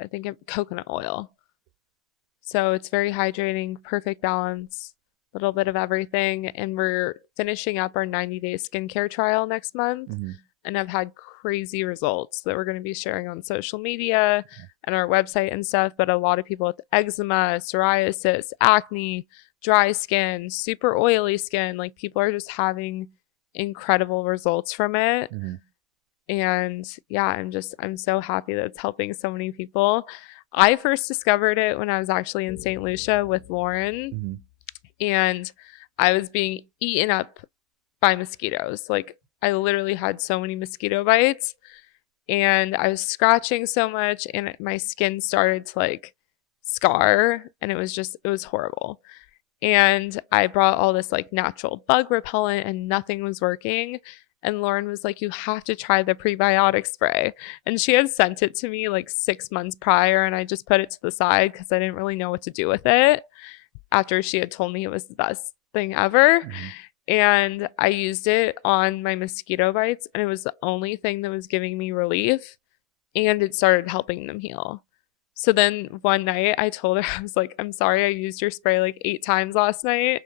I think coconut oil. So it's very hydrating, perfect balance, a little bit of everything. And we're finishing up our 90-day skincare trial next month. And I've had crazy results that we're going to be sharing on social media and our website and stuff. But a lot of people with eczema, psoriasis, acne, dry skin, super oily skin, like people are just having incredible results from it. And yeah, I'm so happy that it's helping so many people. I first discovered it when I was actually in St. Lucia with Lauren, and I was being eaten up by mosquitoes. Like I literally had so many mosquito bites, and I was scratching so much, and my skin started to like scar, and it was horrible. And I brought all this like natural bug repellent, and nothing was working. And Lauren was like, you have to try the prebiotic spray. And she had sent it to me like 6 months prior, and I just put it to the side because I didn't really know what to do with it after she had told me it was the best thing ever. And I used it on my mosquito bites, and it was the only thing that was giving me relief, and it started helping them heal. So then one night I told her, I was like, I'm sorry I used your spray like 8 times last night.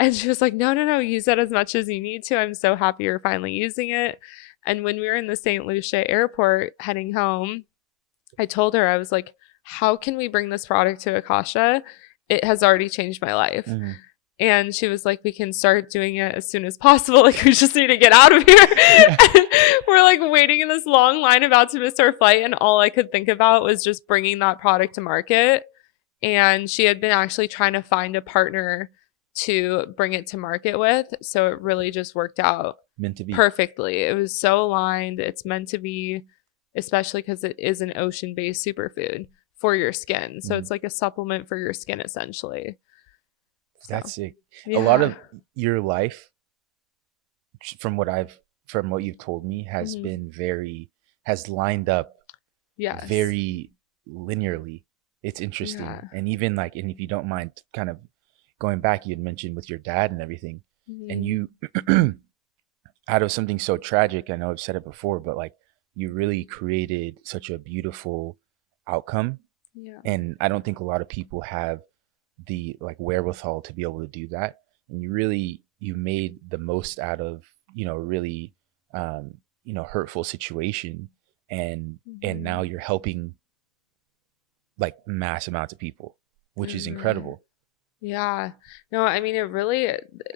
And she was like, no, use it as much as you need to. I'm so happy you're finally using it. And when we were in the St. Lucia airport heading home, I told her, I was like, how can we bring this product to Akasha? It has already changed my life. And she was like, we can start doing it as soon as possible. Like, we just need to get out of here. We're like waiting in this long line about to miss our flight. And all I could think about was just bringing that product to market. And she had been actually trying to find a partner to bring it to market with. So it really just worked out meant to be perfectly. It was so aligned. It's meant to be, especially because it is an ocean-based superfood for your skin. So it's like a supplement for your skin, essentially. So, that's sick. Yeah. A lot of your life, from what you've told me, has been has lined up very linearly. It's interesting. Yeah. And even like, and if you don't mind kind of going back, you had mentioned with your dad and everything, and you out of something so tragic, I know I've said it before, but like you really created such a beautiful outcome. Yeah. And I don't think a lot of people have the like wherewithal to be able to do that. And you made the most out of, really, hurtful situation. And now Hmm. you're helping like mass amounts of people, which is Right. incredible. Yeah. No, I mean, it really,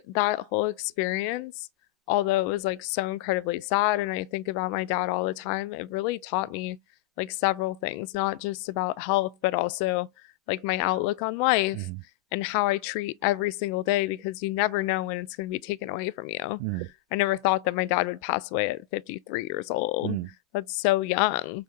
that whole experience, although it was like so incredibly sad, and I think about my dad all the time, it really taught me like several things, not just about health, but also like my outlook on life Hmm. and how I treat every single day, because you never know when it's going to be taken away from you. Hmm. I never thought that my dad would pass away at 53 years old. Hmm. That's so young.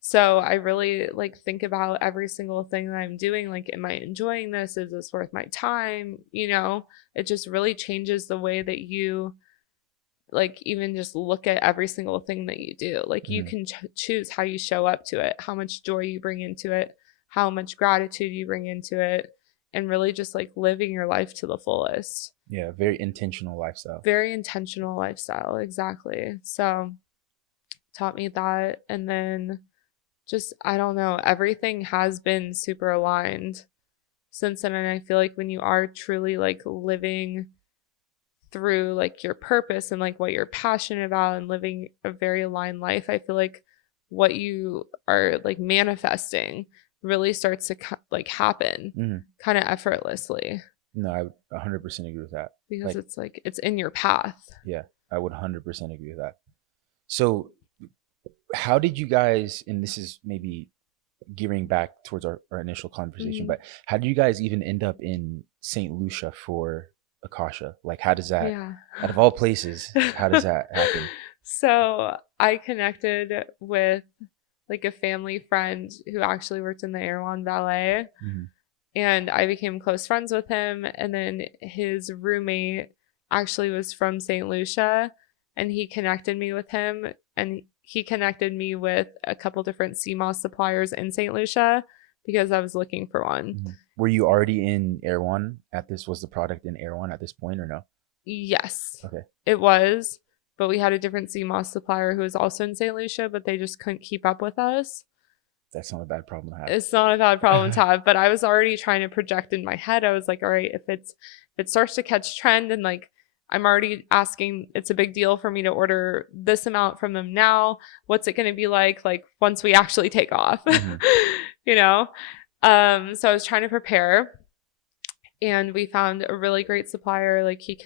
So I really like think about every single thing that I'm doing. Like, am I enjoying this? Is this worth my time? It just really changes the way that you like even just look at every single thing that you do. Like, you Hmm. can choose how you show up to it, how much joy you bring into it, how much gratitude you bring into it, and really just like living your life to the fullest. Yeah, very intentional lifestyle. Very intentional lifestyle. Exactly. So taught me that. And then just, I don't know, everything has been super aligned since then. And I feel like when you are truly like living through like your purpose and like what you're passionate about and living a very aligned life, I feel like what you are like manifesting really starts to like happen Hmm. kind of effortlessly, No, I 100% agree with that. because Like, it's like it's in your path. yeah, I would 100% agree with that. So, how did you guys, and this is maybe gearing back towards our initial conversation, Hmm. but how did you guys even end up in St. Lucia for Akasha? Like, how does that, Yeah. out of all places, how does that happen? So I connected with like a family friend who actually worked in the Erewhon Ballet, Hmm. and I became close friends with him. And then his roommate actually was from St. Lucia, and he connected me with him, and he connected me with a couple different sea moss suppliers in St. Lucia because I was looking for one. Hmm. Were you already in Erewhon at this? Was the product in Erewhon at this point or no? Yes, Okay, it was. But we had a different sea moss supplier who was also in St. Lucia, but they just couldn't keep up with us. that's not a bad problem to It's not a bad problem to have. have, but I was already trying to project in my head. I was like, all right, if it starts to catch trend, and like I'm already asking, it's a big deal for me to order this amount from them now. What's it going to be like once we actually take off? Hmm. you know? So I was trying to prepare, and we found a really great supplier. Like, he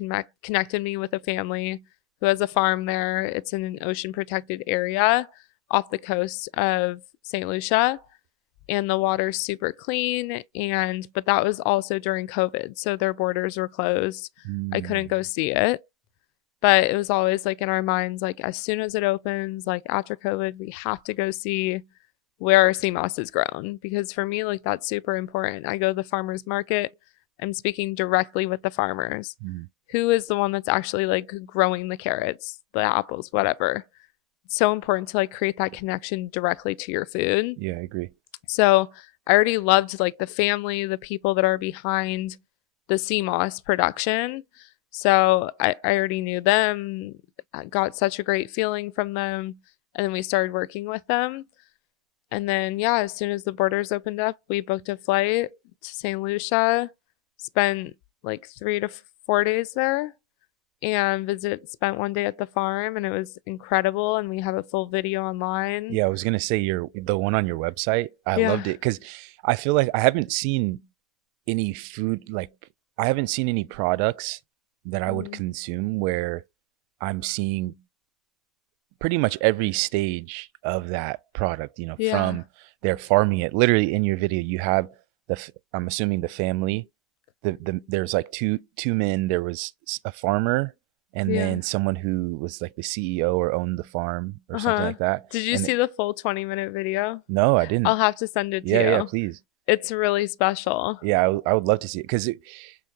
connected me with a family who has a farm there. It's in an ocean protected area off the coast of St. Lucia, and the water's super clean. But that was also during COVID, so their borders were closed. I couldn't go see it, but it was always like in our minds, like as soon as it opens, like after COVID, we have to go see where our sea moss is grown, because for me, like, that's super important. I go to the farmers market, I'm speaking directly with the farmers. Hmm. Who is the one that's actually like growing the carrots, the apples, whatever? It's so important to like create that connection directly to your food. Yeah, I agree. So I already loved like the family, the people that are behind the sea moss production. So I already knew them. I got such a great feeling from them. And then we started working with them. And then, yeah, as soon as the borders opened up, we booked a flight to St. Lucia, spent like 3 to 4 days there, and spent one day at the farm, and it was incredible. And we have a full video online. Yeah, I was gonna say the one on your website. I Yeah. loved it because I feel like I haven't seen any food like I haven't seen any products that I would Mhm. consume where I'm seeing pretty much every stage of that product, Yeah. from their farming it. Literally in your video, you have I'm assuming the family, there's like two men, there was a farmer and Yeah. then someone who was like the CEO or owned the farm or something Uh-huh. like that. Did you And see the full 20-minute video? no, I I'll didn't. have to send it to Yeah, you. please. It's really special. Yeah, I would love to see it because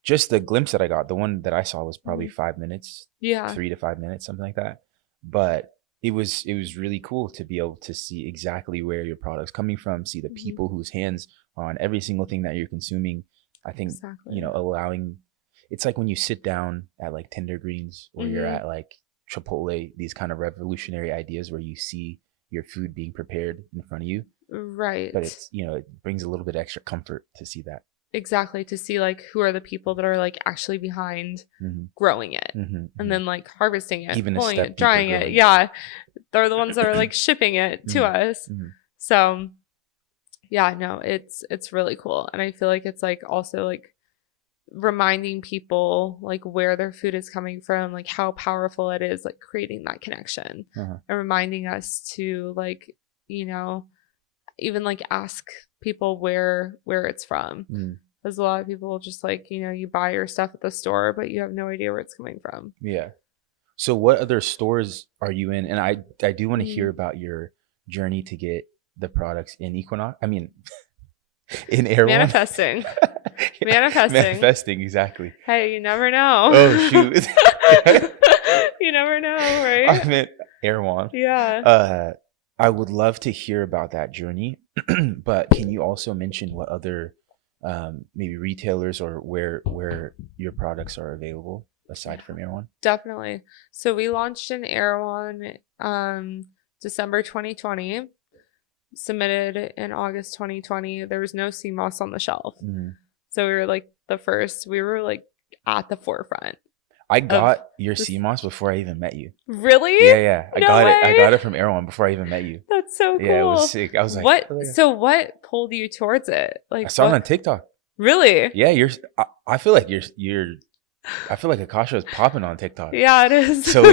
just the glimpse that I got, the one that I saw was probably Mhm. 5 minutes, Yeah. 3 to 5 minutes, something like that. But it was really cool to be able to see exactly where your product's coming from, see the Mhm. people whose hands are on every single thing that you're consuming. I think, Exactly. allowing it's like when you sit down at like Tender Greens or you're Mhm. at like Chipotle, these kind of revolutionary ideas where you see your food being prepared in front of you. Right. But it's, it brings a little bit extra comfort to see that. Exactly, to see like who are the people that are like actually behind growing it, and then like harvesting it, Even pulling it, drying it. Yeah, they're the ones that are like shipping it to us. So yeah, no, it's really cool, and I feel like it's like also like reminding people like where their food is coming from, like how powerful it is, like creating that connection, and reminding us to like even like ask people where it's from. Because a lot of people just like, you buy your stuff at the store, but you have no idea where it's coming from. Yeah. So what other stores are you in? And I do want to hear about your journey to get the products in Equinox. I mean, in Air Manifesting. Yeah, manifesting, exactly. Hey, you never know. Oh, shoot. You never know, right? I meant Air One. Yeah. I would love to hear about that journey, but can you also mention what other maybe retailers or where your products are available aside from Air One? Definitely. So we launched in Air One December 2020, submitted in August 2020. There was no sea moss on the shelf. So we were like the first, we were like at the forefront. I got your sea moss before I even met you. Really? Yeah. I got it from Air One before I even met you. That's so cool. Yeah, it was sick. I was like, what? So what pulled you towards it? Like I saw it on TikTok. Really? Yeah, I feel like I feel like Akasha is popping on TikTok. Yeah, it is. So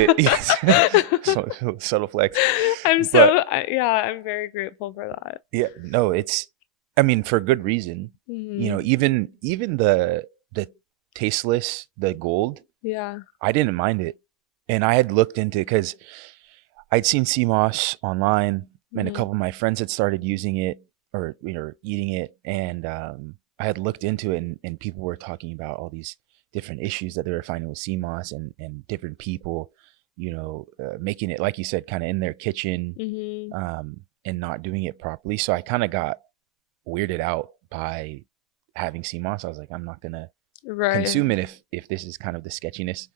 so subtle flex. I'm very grateful for that. Yeah, no, I mean, for good reason. Even the tasteless, the gold. Yeah. I didn't mind it. And I had looked into, because I'd seen sea moss online and a couple of my friends had started using it or eating it, and I had looked into it, and people were talking about all these different issues that they were finding with sea moss, and different people, making it, like you said, kind of in their kitchen, and not doing it properly. So I kind of got weirded out by having sea moss. I was like, I'm not gonna consume it if this is kind of the sketchiness.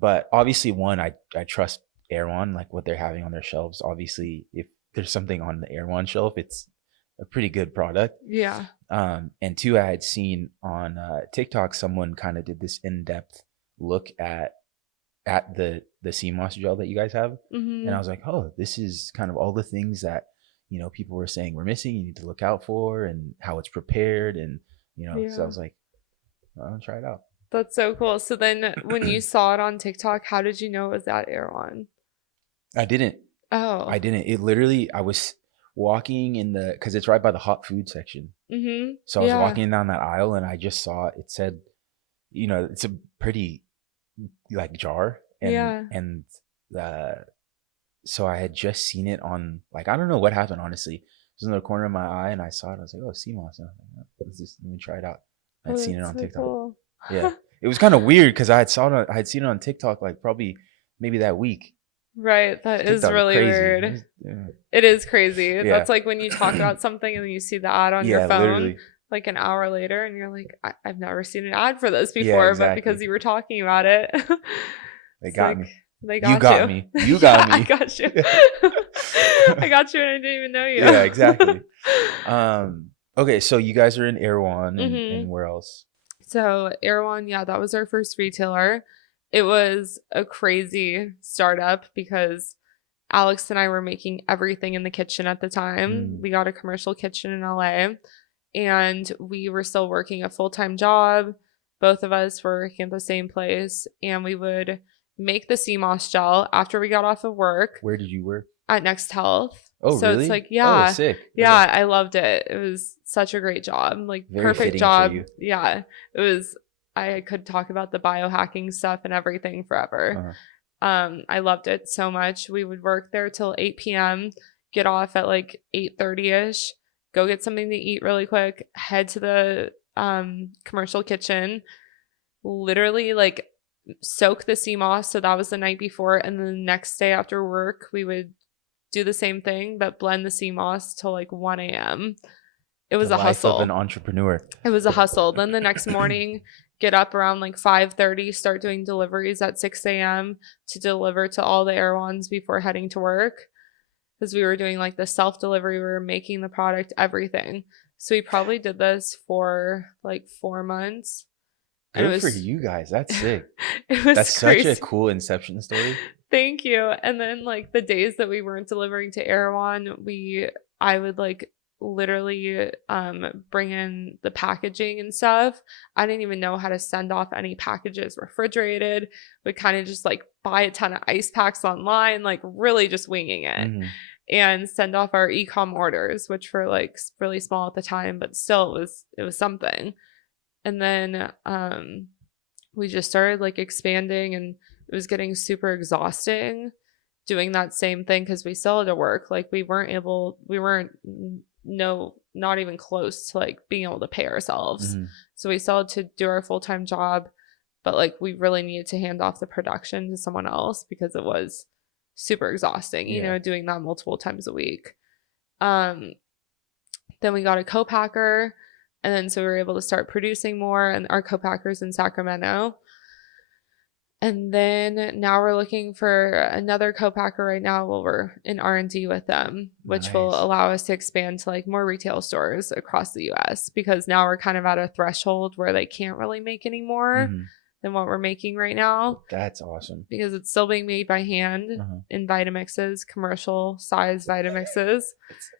But obviously, one, I trust Air One, like what they're having on their shelves. Obviously, if there's something on the Air One shelf, it's a pretty good product. Yeah. And two, I had seen on TikTok, someone kind of did this in-depth look at the sea moss gel that you guys have, and I was like, oh, this is kind of all the things that people were saying we're missing, you need to look out for, and how it's prepared, and so I was like, I'll try it out. That's so cool. So then when you saw it on TikTok, how did you know it was at Air One? I didn't. Oh. I didn't. It literally, I was walking in because it's right by the hot food section. So I was walking down that aisle, and I just saw it said, it's a pretty like jar, and so I had just seen it on, like, I don't know what happened, honestly. It was in the corner of my eye, and I saw it. I was like, oh, sea moss. And I was like, oh, let me try it out. I'd seen it on TikTok. Cool. Yeah, it was kind of weird because I had seen it on TikTok like probably maybe that week. Right, that is really weird. It is crazy. Yeah. That's like when you talk about something and then you see the ad on your phone, literally, like an hour later, and you're like, I've never seen an ad for this before, exactly. But because you were talking about it, they got me. They got you. Got me. You got me. I got you. I got you, and I didn't even know you. Yeah, exactly. Okay, so you guys are in Air One, and where else? So Air One, that was our first retailer. It was a crazy startup because Alex and I were making everything in the kitchen at the time. We got a commercial kitchen in LA, and we were still working a full-time job. Both of us were working at the same place, and we would make the sea moss gel after we got off of work. Where did you work? At Next Health. Oh, so really? It's like, Oh, sick. Yeah, okay. I loved it. It was such a great job. Like, very perfect job. For you. Yeah. It was, I could talk about the biohacking stuff and everything forever. I loved it so much. We would work there till 8 p.m., get off at like 8:30ish, go get something to eat really quick, head to the commercial kitchen, literally like soak the sea moss. So that was the night before. And then the next day after work, we would do the same thing, but blend the sea moss till like 1 a.m. it was The a life of an hustle. entrepreneur. It was a hustle. Then the next morning, get up around like 5:30, start doing deliveries at 6 a.m. to deliver to all the Erewhons before heading to work. Because we were doing like the self-delivery, we were making the product, everything. So we probably did this for like 4 months. And it Good for was you guys. That's sick. it was That's crazy. such a cool inception story. Thank you. And then like the days that we weren't delivering to Erewhon, I would like literally bring in the packaging and stuff. I didn't even know how to send off any packages refrigerated. Would kind of just like buy a ton of ice packs online, like really just winging it. Mhm. And send off our e-com orders, which were like really small at the time, but still it was something. And then we just started like expanding, and it was getting super exhausting doing that same thing because we still had to work. Like we weren't not even close to like being able to pay ourselves. Mhm. So we still had to do our full-time job, but like we really needed to hand off the production to someone else because it was super exhausting, you know, doing that multiple times a week. Then we got a co-packer, and then so we were able to start producing more, and our co-packers in Sacramento. And then now we're looking for another co-packer right now. Well, we're in R&D with them, which will Nice. allow us to expand to like more retail stores across the US, because now we're kind of at a threshold where they can't really make any more Mhm. than what we're making right now, That's awesome. because it's still being made by hand in Vitamixes, commercial size Vitamixes.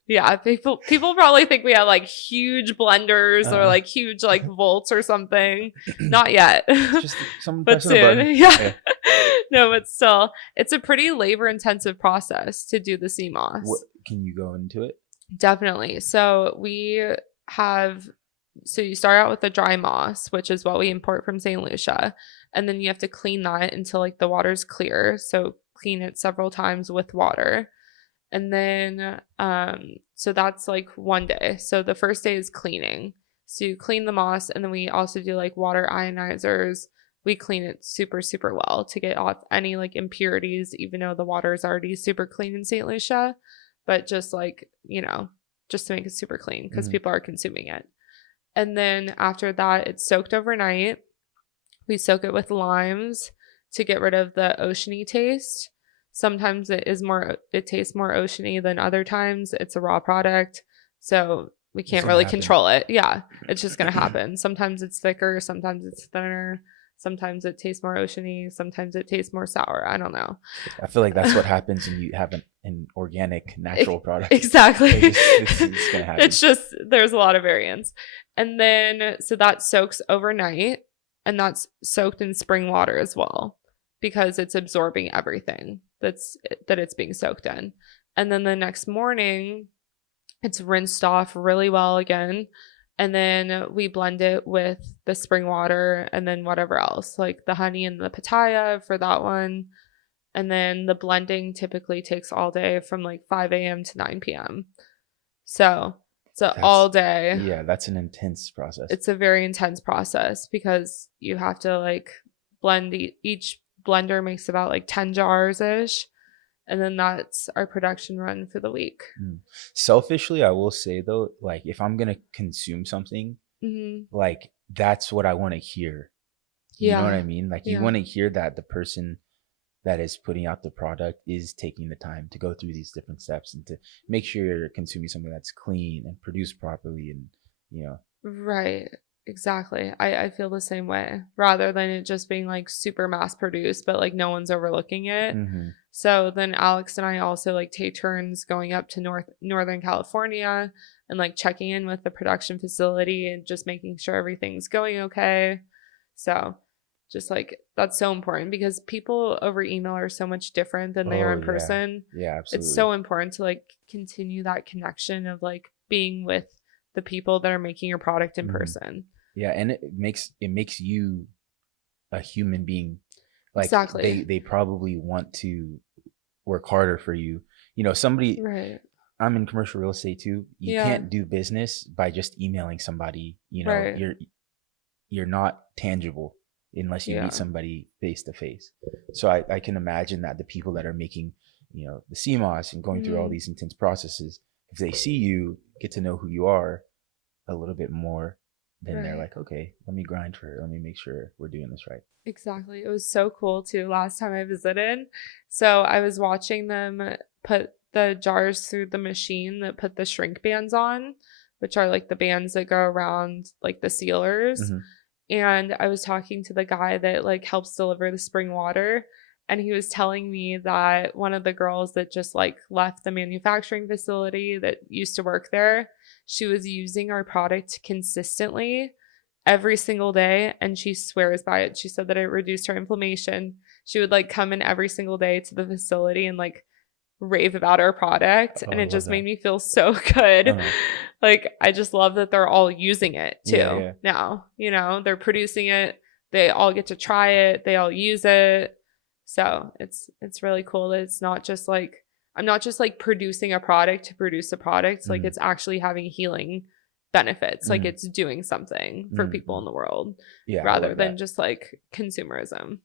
Yeah, people probably think we have like huge blenders or like huge like volts or something. Not yet. Just someone But pressing a button. soon. Yeah. No, but still, it's a pretty labor intensive process to do the sea moss. Can you go into it? Definitely. So you start out with the dry moss, which is what we import from St. Lucia. And then you have to clean that until like the water's clear. So clean it several times with water. And then, so that's like one day. So the first day is cleaning. So you clean the moss, and then we also do like water ionizers. We clean it super, super well to get off any like impurities, even though the water is already super clean in St. Lucia. But just like, you know, just to make it super clean because people are consuming it. And then after that, it's soaked overnight. We soak it with limes to get rid of the oceany taste. Sometimes it tastes more oceany than other times. It's a raw product, so we can't really control it. Yeah, it's just going to happen. Sometimes it's thicker, sometimes it's thinner, sometimes it tastes more oceany, sometimes it tastes more sour. I don't know. I feel like that's what happens when you have an organic, natural product. Exactly. It's gonna happen. It's just, there's a lot of variance. And then, so that soaks overnight, and that's soaked in spring water as well, because it's absorbing everything that it's being soaked in. And then the next morning, it's rinsed off really well again. And then we blend it with the spring water and then whatever else, like the honey and the pitaya for that one. And then the blending typically takes all day from like 5 a.m. to 9 p.m. So all day. Yeah, that's an intense process. It's a very intense process because you have to like blend each blender makes about like 10 jars ish, and then that's our production run for the week. Selfishly, I will say though, like if I'm gonna consume something, like that's what I want to hear. You know what I mean? Like you want to hear that the person that is putting out the product is taking the time to go through these different steps and to make sure you're consuming something that's clean and produced properly, and you know. Right. Exactly. I feel the same way, rather than it just being like super mass produced, but like no one's overlooking it. So then Alex and I also like take turns going up to Northern California and like checking in with the production facility and just making sure everything's going okay. So just like that's so important, because people over email are so much different than they are in person. Yeah, absolutely. It's so important to like continue that connection of like being with the people that are making your product in person. Yeah, and it makes you a human being. Like exactly. They probably want to work harder for you. You know, somebody. Right. I'm in commercial real estate too. You can't do business by just emailing somebody. You know, you're not tangible unless you meet somebody face to face. So I can imagine that the people that are making, you know, the CMOS and going through all these intense processes, if they see you, get to know who you are, a little bit more, then they're Right. like, okay, let me grind for it. Let me make sure we're doing this right. Exactly. It was so cool too last time I visited. So I was watching them put the jars through the machine that put the shrink bands on, which are like the bands that go around like the sealers. Mm-hmm. And I was talking to the guy that like helps deliver the spring water, and he was telling me that one of the girls that just like left the manufacturing facility that used to work there, she was using our product consistently every single day, and she swears by it. She said that it reduced her inflammation. She would like come in every single day to the facility and like rave about our product, Oh, and I it love just made that. me feel so good. Uh-huh. Like I just love that they're all using it Yeah, too yeah. now. They're producing it. They all get to try it. They all use it. So it's really cool that it's not just like I'm not just like producing a product to produce a product. Like Mm-hmm. it's actually having healing benefits. Like Mm-hmm. it's doing something for people Mm-hmm. in the world Yeah, I rather love than that. just like consumerism.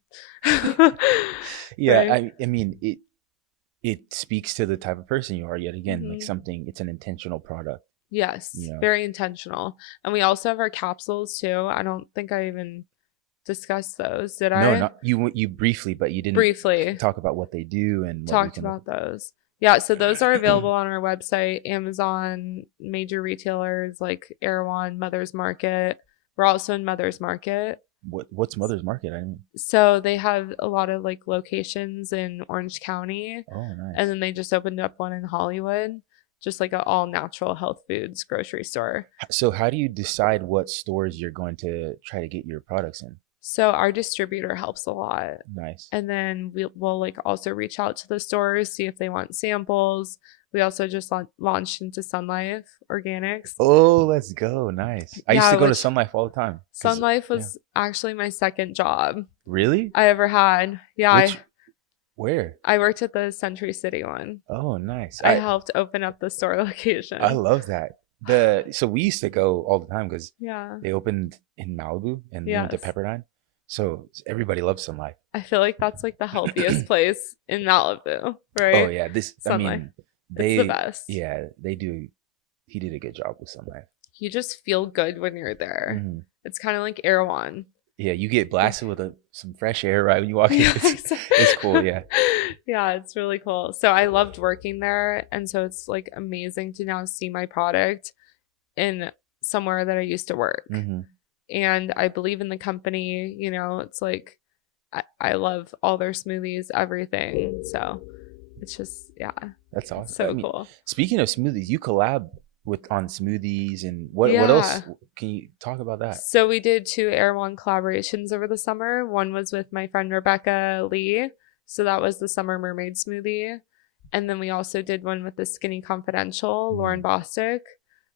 Yeah, Right? I mean it speaks to the type of person you are. Yet again, like Hmm. something, it's an intentional product. Yes, You know. very intentional. And we also have our capsules too. I don't think I even discussed those, did No, I? not you. You briefly, but you didn't Briefly talk about what they do and what we talked can look about those. Yeah, so those are at. available on our website, Amazon, major retailers like Erewhon, Mother's Market. We're also in Mother's Market. What's Mother's Market? I mean, So they have a lot of like locations in Orange County, oh, and nice. then they just opened up one in Hollywood, just like an all natural health foods grocery store. So how do you decide what stores you're going to try to get your products in? So our distributor helps a lot. Nice. And then we'll like also reach out to the stores, see if they want samples. We also just launched into Sun Life Organics. Oh, let's go. Nice. I used to Yeah, go to which Sun Life all the time. Sun Cause Life yeah. was actually my second job Really? I ever had. Yeah, Which where? I worked at the Century City one. Oh, nice. I helped open up the store I location. love that. So we used to go all the time because Yeah. they opened in Malibu and we went to Yes. Pepperdine. So everybody loves Sun Life. I feel like that's like the healthiest place in Malibu, Oh right? yeah, I Sun Life. mean, It's the they, best. yeah, they do. He did a good job with Sun Life. You just feel good when you're there. Hmm. It's kind of like Erewhon. Yeah, you get blasted with some fresh air right when you walk in. Yeah, It's cool. Yeah. yeah, it's really cool. So I loved working there, and so it's like amazing to now see my product in somewhere that I used to work. Hmm. And I believe in the company. It's like I love all their smoothies, everything. So it's just That's it's awesome. I so mean, cool. speaking of smoothies, you collab on smoothies and what else? Yeah. Can you talk about that? So we did 2 Air One collaborations over the summer. One was with my friend Rebecca Lee. So that was the Summer Mermaid smoothie. And then we also did one with the Skinny Confidential, Lauren Bostic.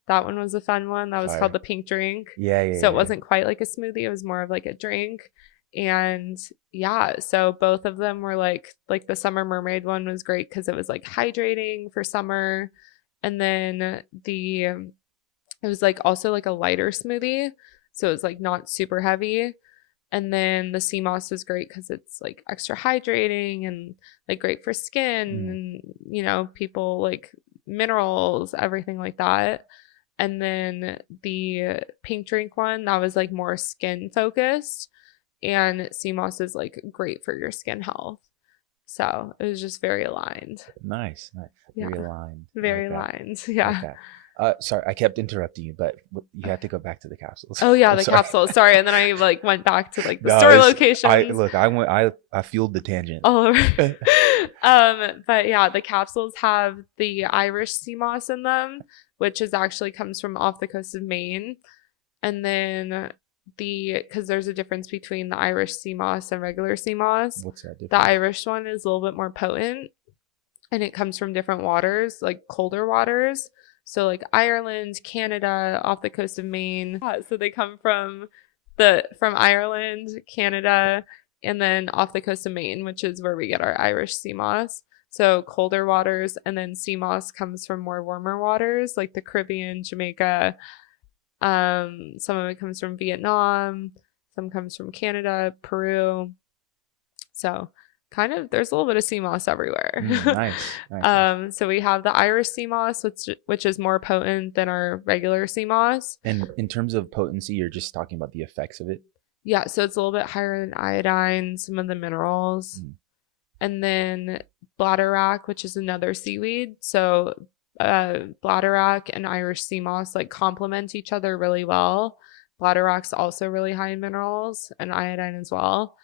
That one was a fun one. That was called Fire. the Pink Drink. Yeah, yeah, So it yeah. wasn't quite like a smoothie. It was more of like a drink. And yeah, so both of them were like the Summer Mermaid one was great because it was like hydrating for summer. And then it was like also like a lighter smoothie. So it was like not super heavy. And then the sea moss was great because it's like extra hydrating and like great for skin and, people like minerals, everything like that. And then the pink drink one, that was like more skin focused. And sea moss is like great for your skin health. So it was just very aligned. Nice, nice. Yeah. Very aligned. Very I like aligned. that. I Yeah. like that. Sorry, I kept interrupting you, but you had to go back to the capsules. Oh yeah, I'm the sorry. capsule. Sorry, and then I like went back to like the No, store I locations. look. I fueled the tangent. All over. But yeah, the capsules have the Irish sea moss in them, which actually comes from off the coast of Maine. And then because there's a difference between the Irish sea moss and regular sea moss. What's that difference? The Irish one is a little bit more potent, and it comes from different waters, like colder waters. So like Ireland, Canada, off the coast of Maine. Yeah, so they come from Ireland, Canada, and then off the coast of Maine, which is where we get our Irish sea moss. So colder waters, and then sea moss comes from more warmer waters, like the Caribbean, Jamaica. Some of it comes from Vietnam, some comes from Canada, Peru. So there's a little bit of sea moss everywhere. Nice. So we have the Irish sea moss, which is more potent than our regular sea moss. And in terms of potency, you're just talking about the effects of it? Yeah, so it's a little bit higher than iodine, some of the minerals. And then bladderwrack, which is another seaweed. So bladderwrack and Irish sea moss like complement each other really well. Bladderwrack's also really high in minerals and iodine as well.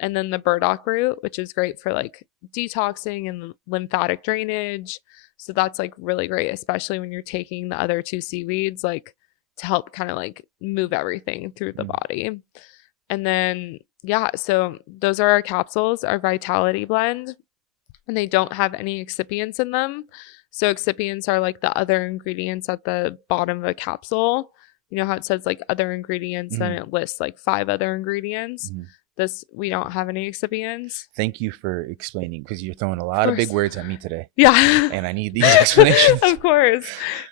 And then the burdock root, which is great for like detoxing and lymphatic drainage. So that's like really great, especially when you're taking the other two seaweeds, like to help kind of like move everything through the body. And then, yeah, so those are our capsules, our Vitality Blend, and they don't have any excipients in them. So excipients are like the other ingredients at the bottom of a capsule. You know how it says like other ingredients, then it lists like 5 other ingredients. This, we don't have any excipients. Thank you for explaining, because you're throwing a lot of big words at me today. Yeah. And I need these explanations. Of course.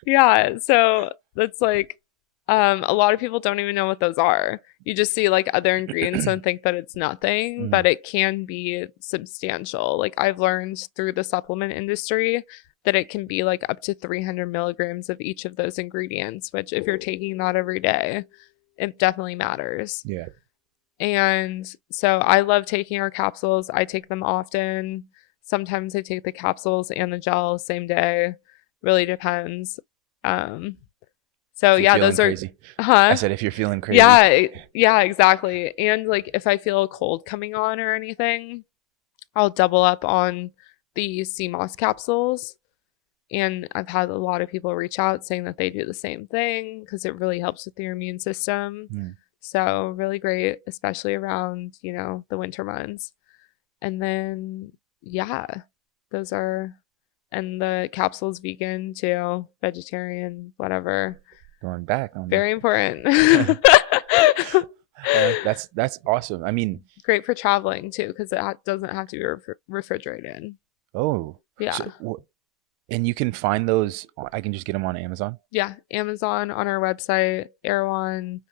Yeah. So that's like, a lot of people don't even know what those are. You just see like other ingredients and think that it's nothing, but it can be substantial. Like I've learned through the supplement industry that it can be like up to 300 milligrams of each of those ingredients, which if you're taking that every day, it definitely matters. Yeah. And so I love taking our capsules. I take them often. Sometimes I take the capsules and the gel same day. Really depends. So yeah, those are crazy. I said if you're feeling crazy. Yeah, exactly. And like if I feel a cold coming on or anything, I'll double up on the sea moss capsules. And I've had a lot of people reach out saying that they do the same thing because it really helps with your immune system. So really great, especially around, you know, the winter months. And then, yeah, those are, and the capsule's vegan too, vegetarian, whatever. Going back on very important. That's awesome. I mean, great for traveling too, because it doesn't have to be refrigerated. Oh, yeah. So, and you can find those. I can just get them on Amazon. Yeah, Amazon, on our website, Erewhon,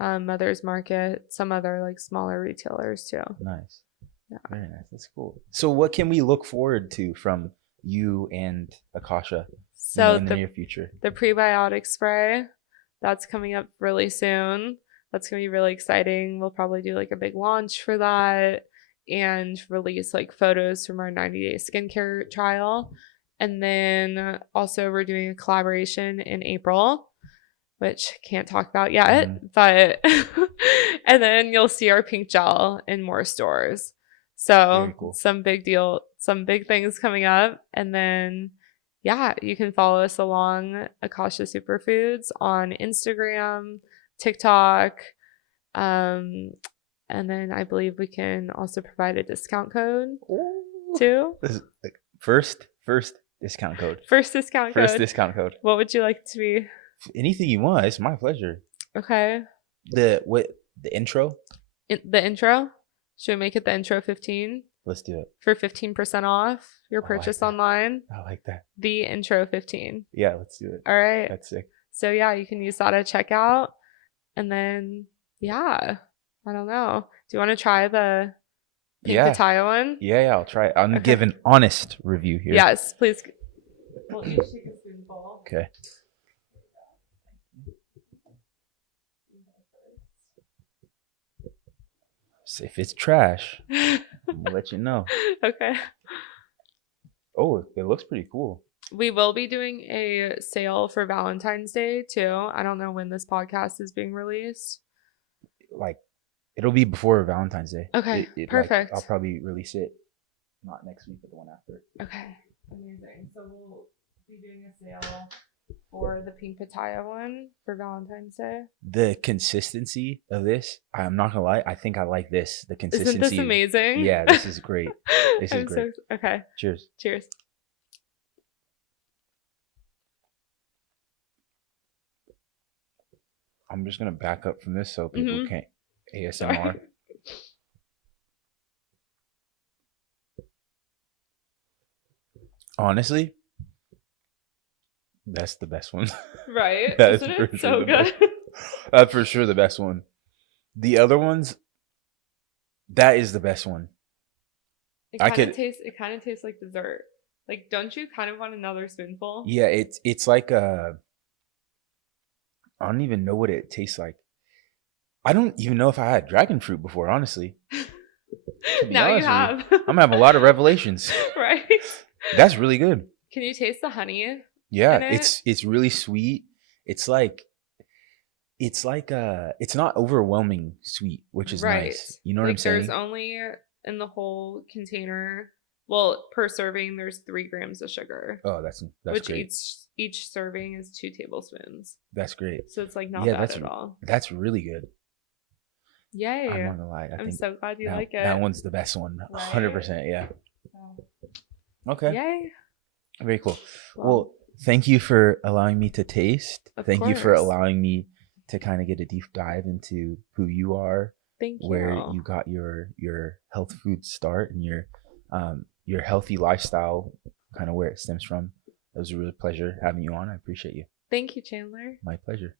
Mother's Market, some other like smaller retailers too. Nice. Yeah. Very nice. That's cool. So, what can we look forward to from you and Akasha? So in the near future, the prebiotic spray, that's coming up really soon. That's going to be really exciting. We'll probably do like a big launch for that and release like photos from our 90-day skincare trial. And then also we're doing a collaboration in April, which can't talk about yet, but and then you'll see our pink gel in more stores. So cool. Some big things coming up. And then yeah, you can follow us along Akasha Super Foods on Instagram, TikTok. And then I believe we can also provide a discount code too. This is like first discount code. First discount code. What would you like to be? Anything you want. It's my pleasure. Okay. The intro? The intro? Should we make it the intro 15? Let's do it. For 15% off your purchase online. I like that. The intro 15. Yeah, let's do it. All right. That's sick. So yeah, you can use that at checkout. And then, yeah, I don't know. Do you want to try the pink pitaya one? Yeah, I'll try it. I'm going to give an honest review here. Yes, please. We'll each take a spoonful. Okay. So if it's trash, I'm going to let you know. Okay. Oh, it looks pretty cool. We will be doing a sale for Valentine's Day too. I don't know when this podcast is being released. Like, it'll be before Valentine's Day. Okay, perfect. Like, I'll probably release it not next week, but the one after. Okay, amazing. So we'll be doing a sale for the pink pitaya one for Valentine's Day. The consistency of this, I'm not gonna lie, I think I like this. The consistency. Isn't this amazing? Yeah, this is great. This is great. Okay. Cheers. Cheers. I'm just gonna back up from this so people can't ASMR. Honestly, that's the best one. Right? That Isn't it so good? That's for sure the best one. The other ones, that is the best one. I could. It kind of tastes like dessert. Like, don't you kind of want another spoonful? Yeah, it's like I don't even know what it tastes like. I don't even know if I had dragon fruit before, honestly. To be Now you honest with you, have. I'm gonna have a lot of revelations. Right? That's really good. Can you taste the honey in Yeah, it? it's really sweet. It's like it's not overwhelming sweet, which is Right. nice. You know what I'm Like there's saying? only in the whole container, well, per serving there's 3 grams of sugar, Oh, that's which great. each serving is 2 tablespoons. That's great. So it's like not Yeah, bad at all. that's really good. I'm Yay. not gonna lie. I I'm think so glad you that like it. that one's the best one. Right? 100%. Yeah. So, Okay. yay. Very cool. Well, thank you for allowing me to taste. Of Thank you for course. allowing me to kind of get a deep dive into who you are, Thank you. where you got your health food start, and your healthy lifestyle, kind of where it stems from. It was a real pleasure having you on. I appreciate you. Thank you, Chandler. My pleasure.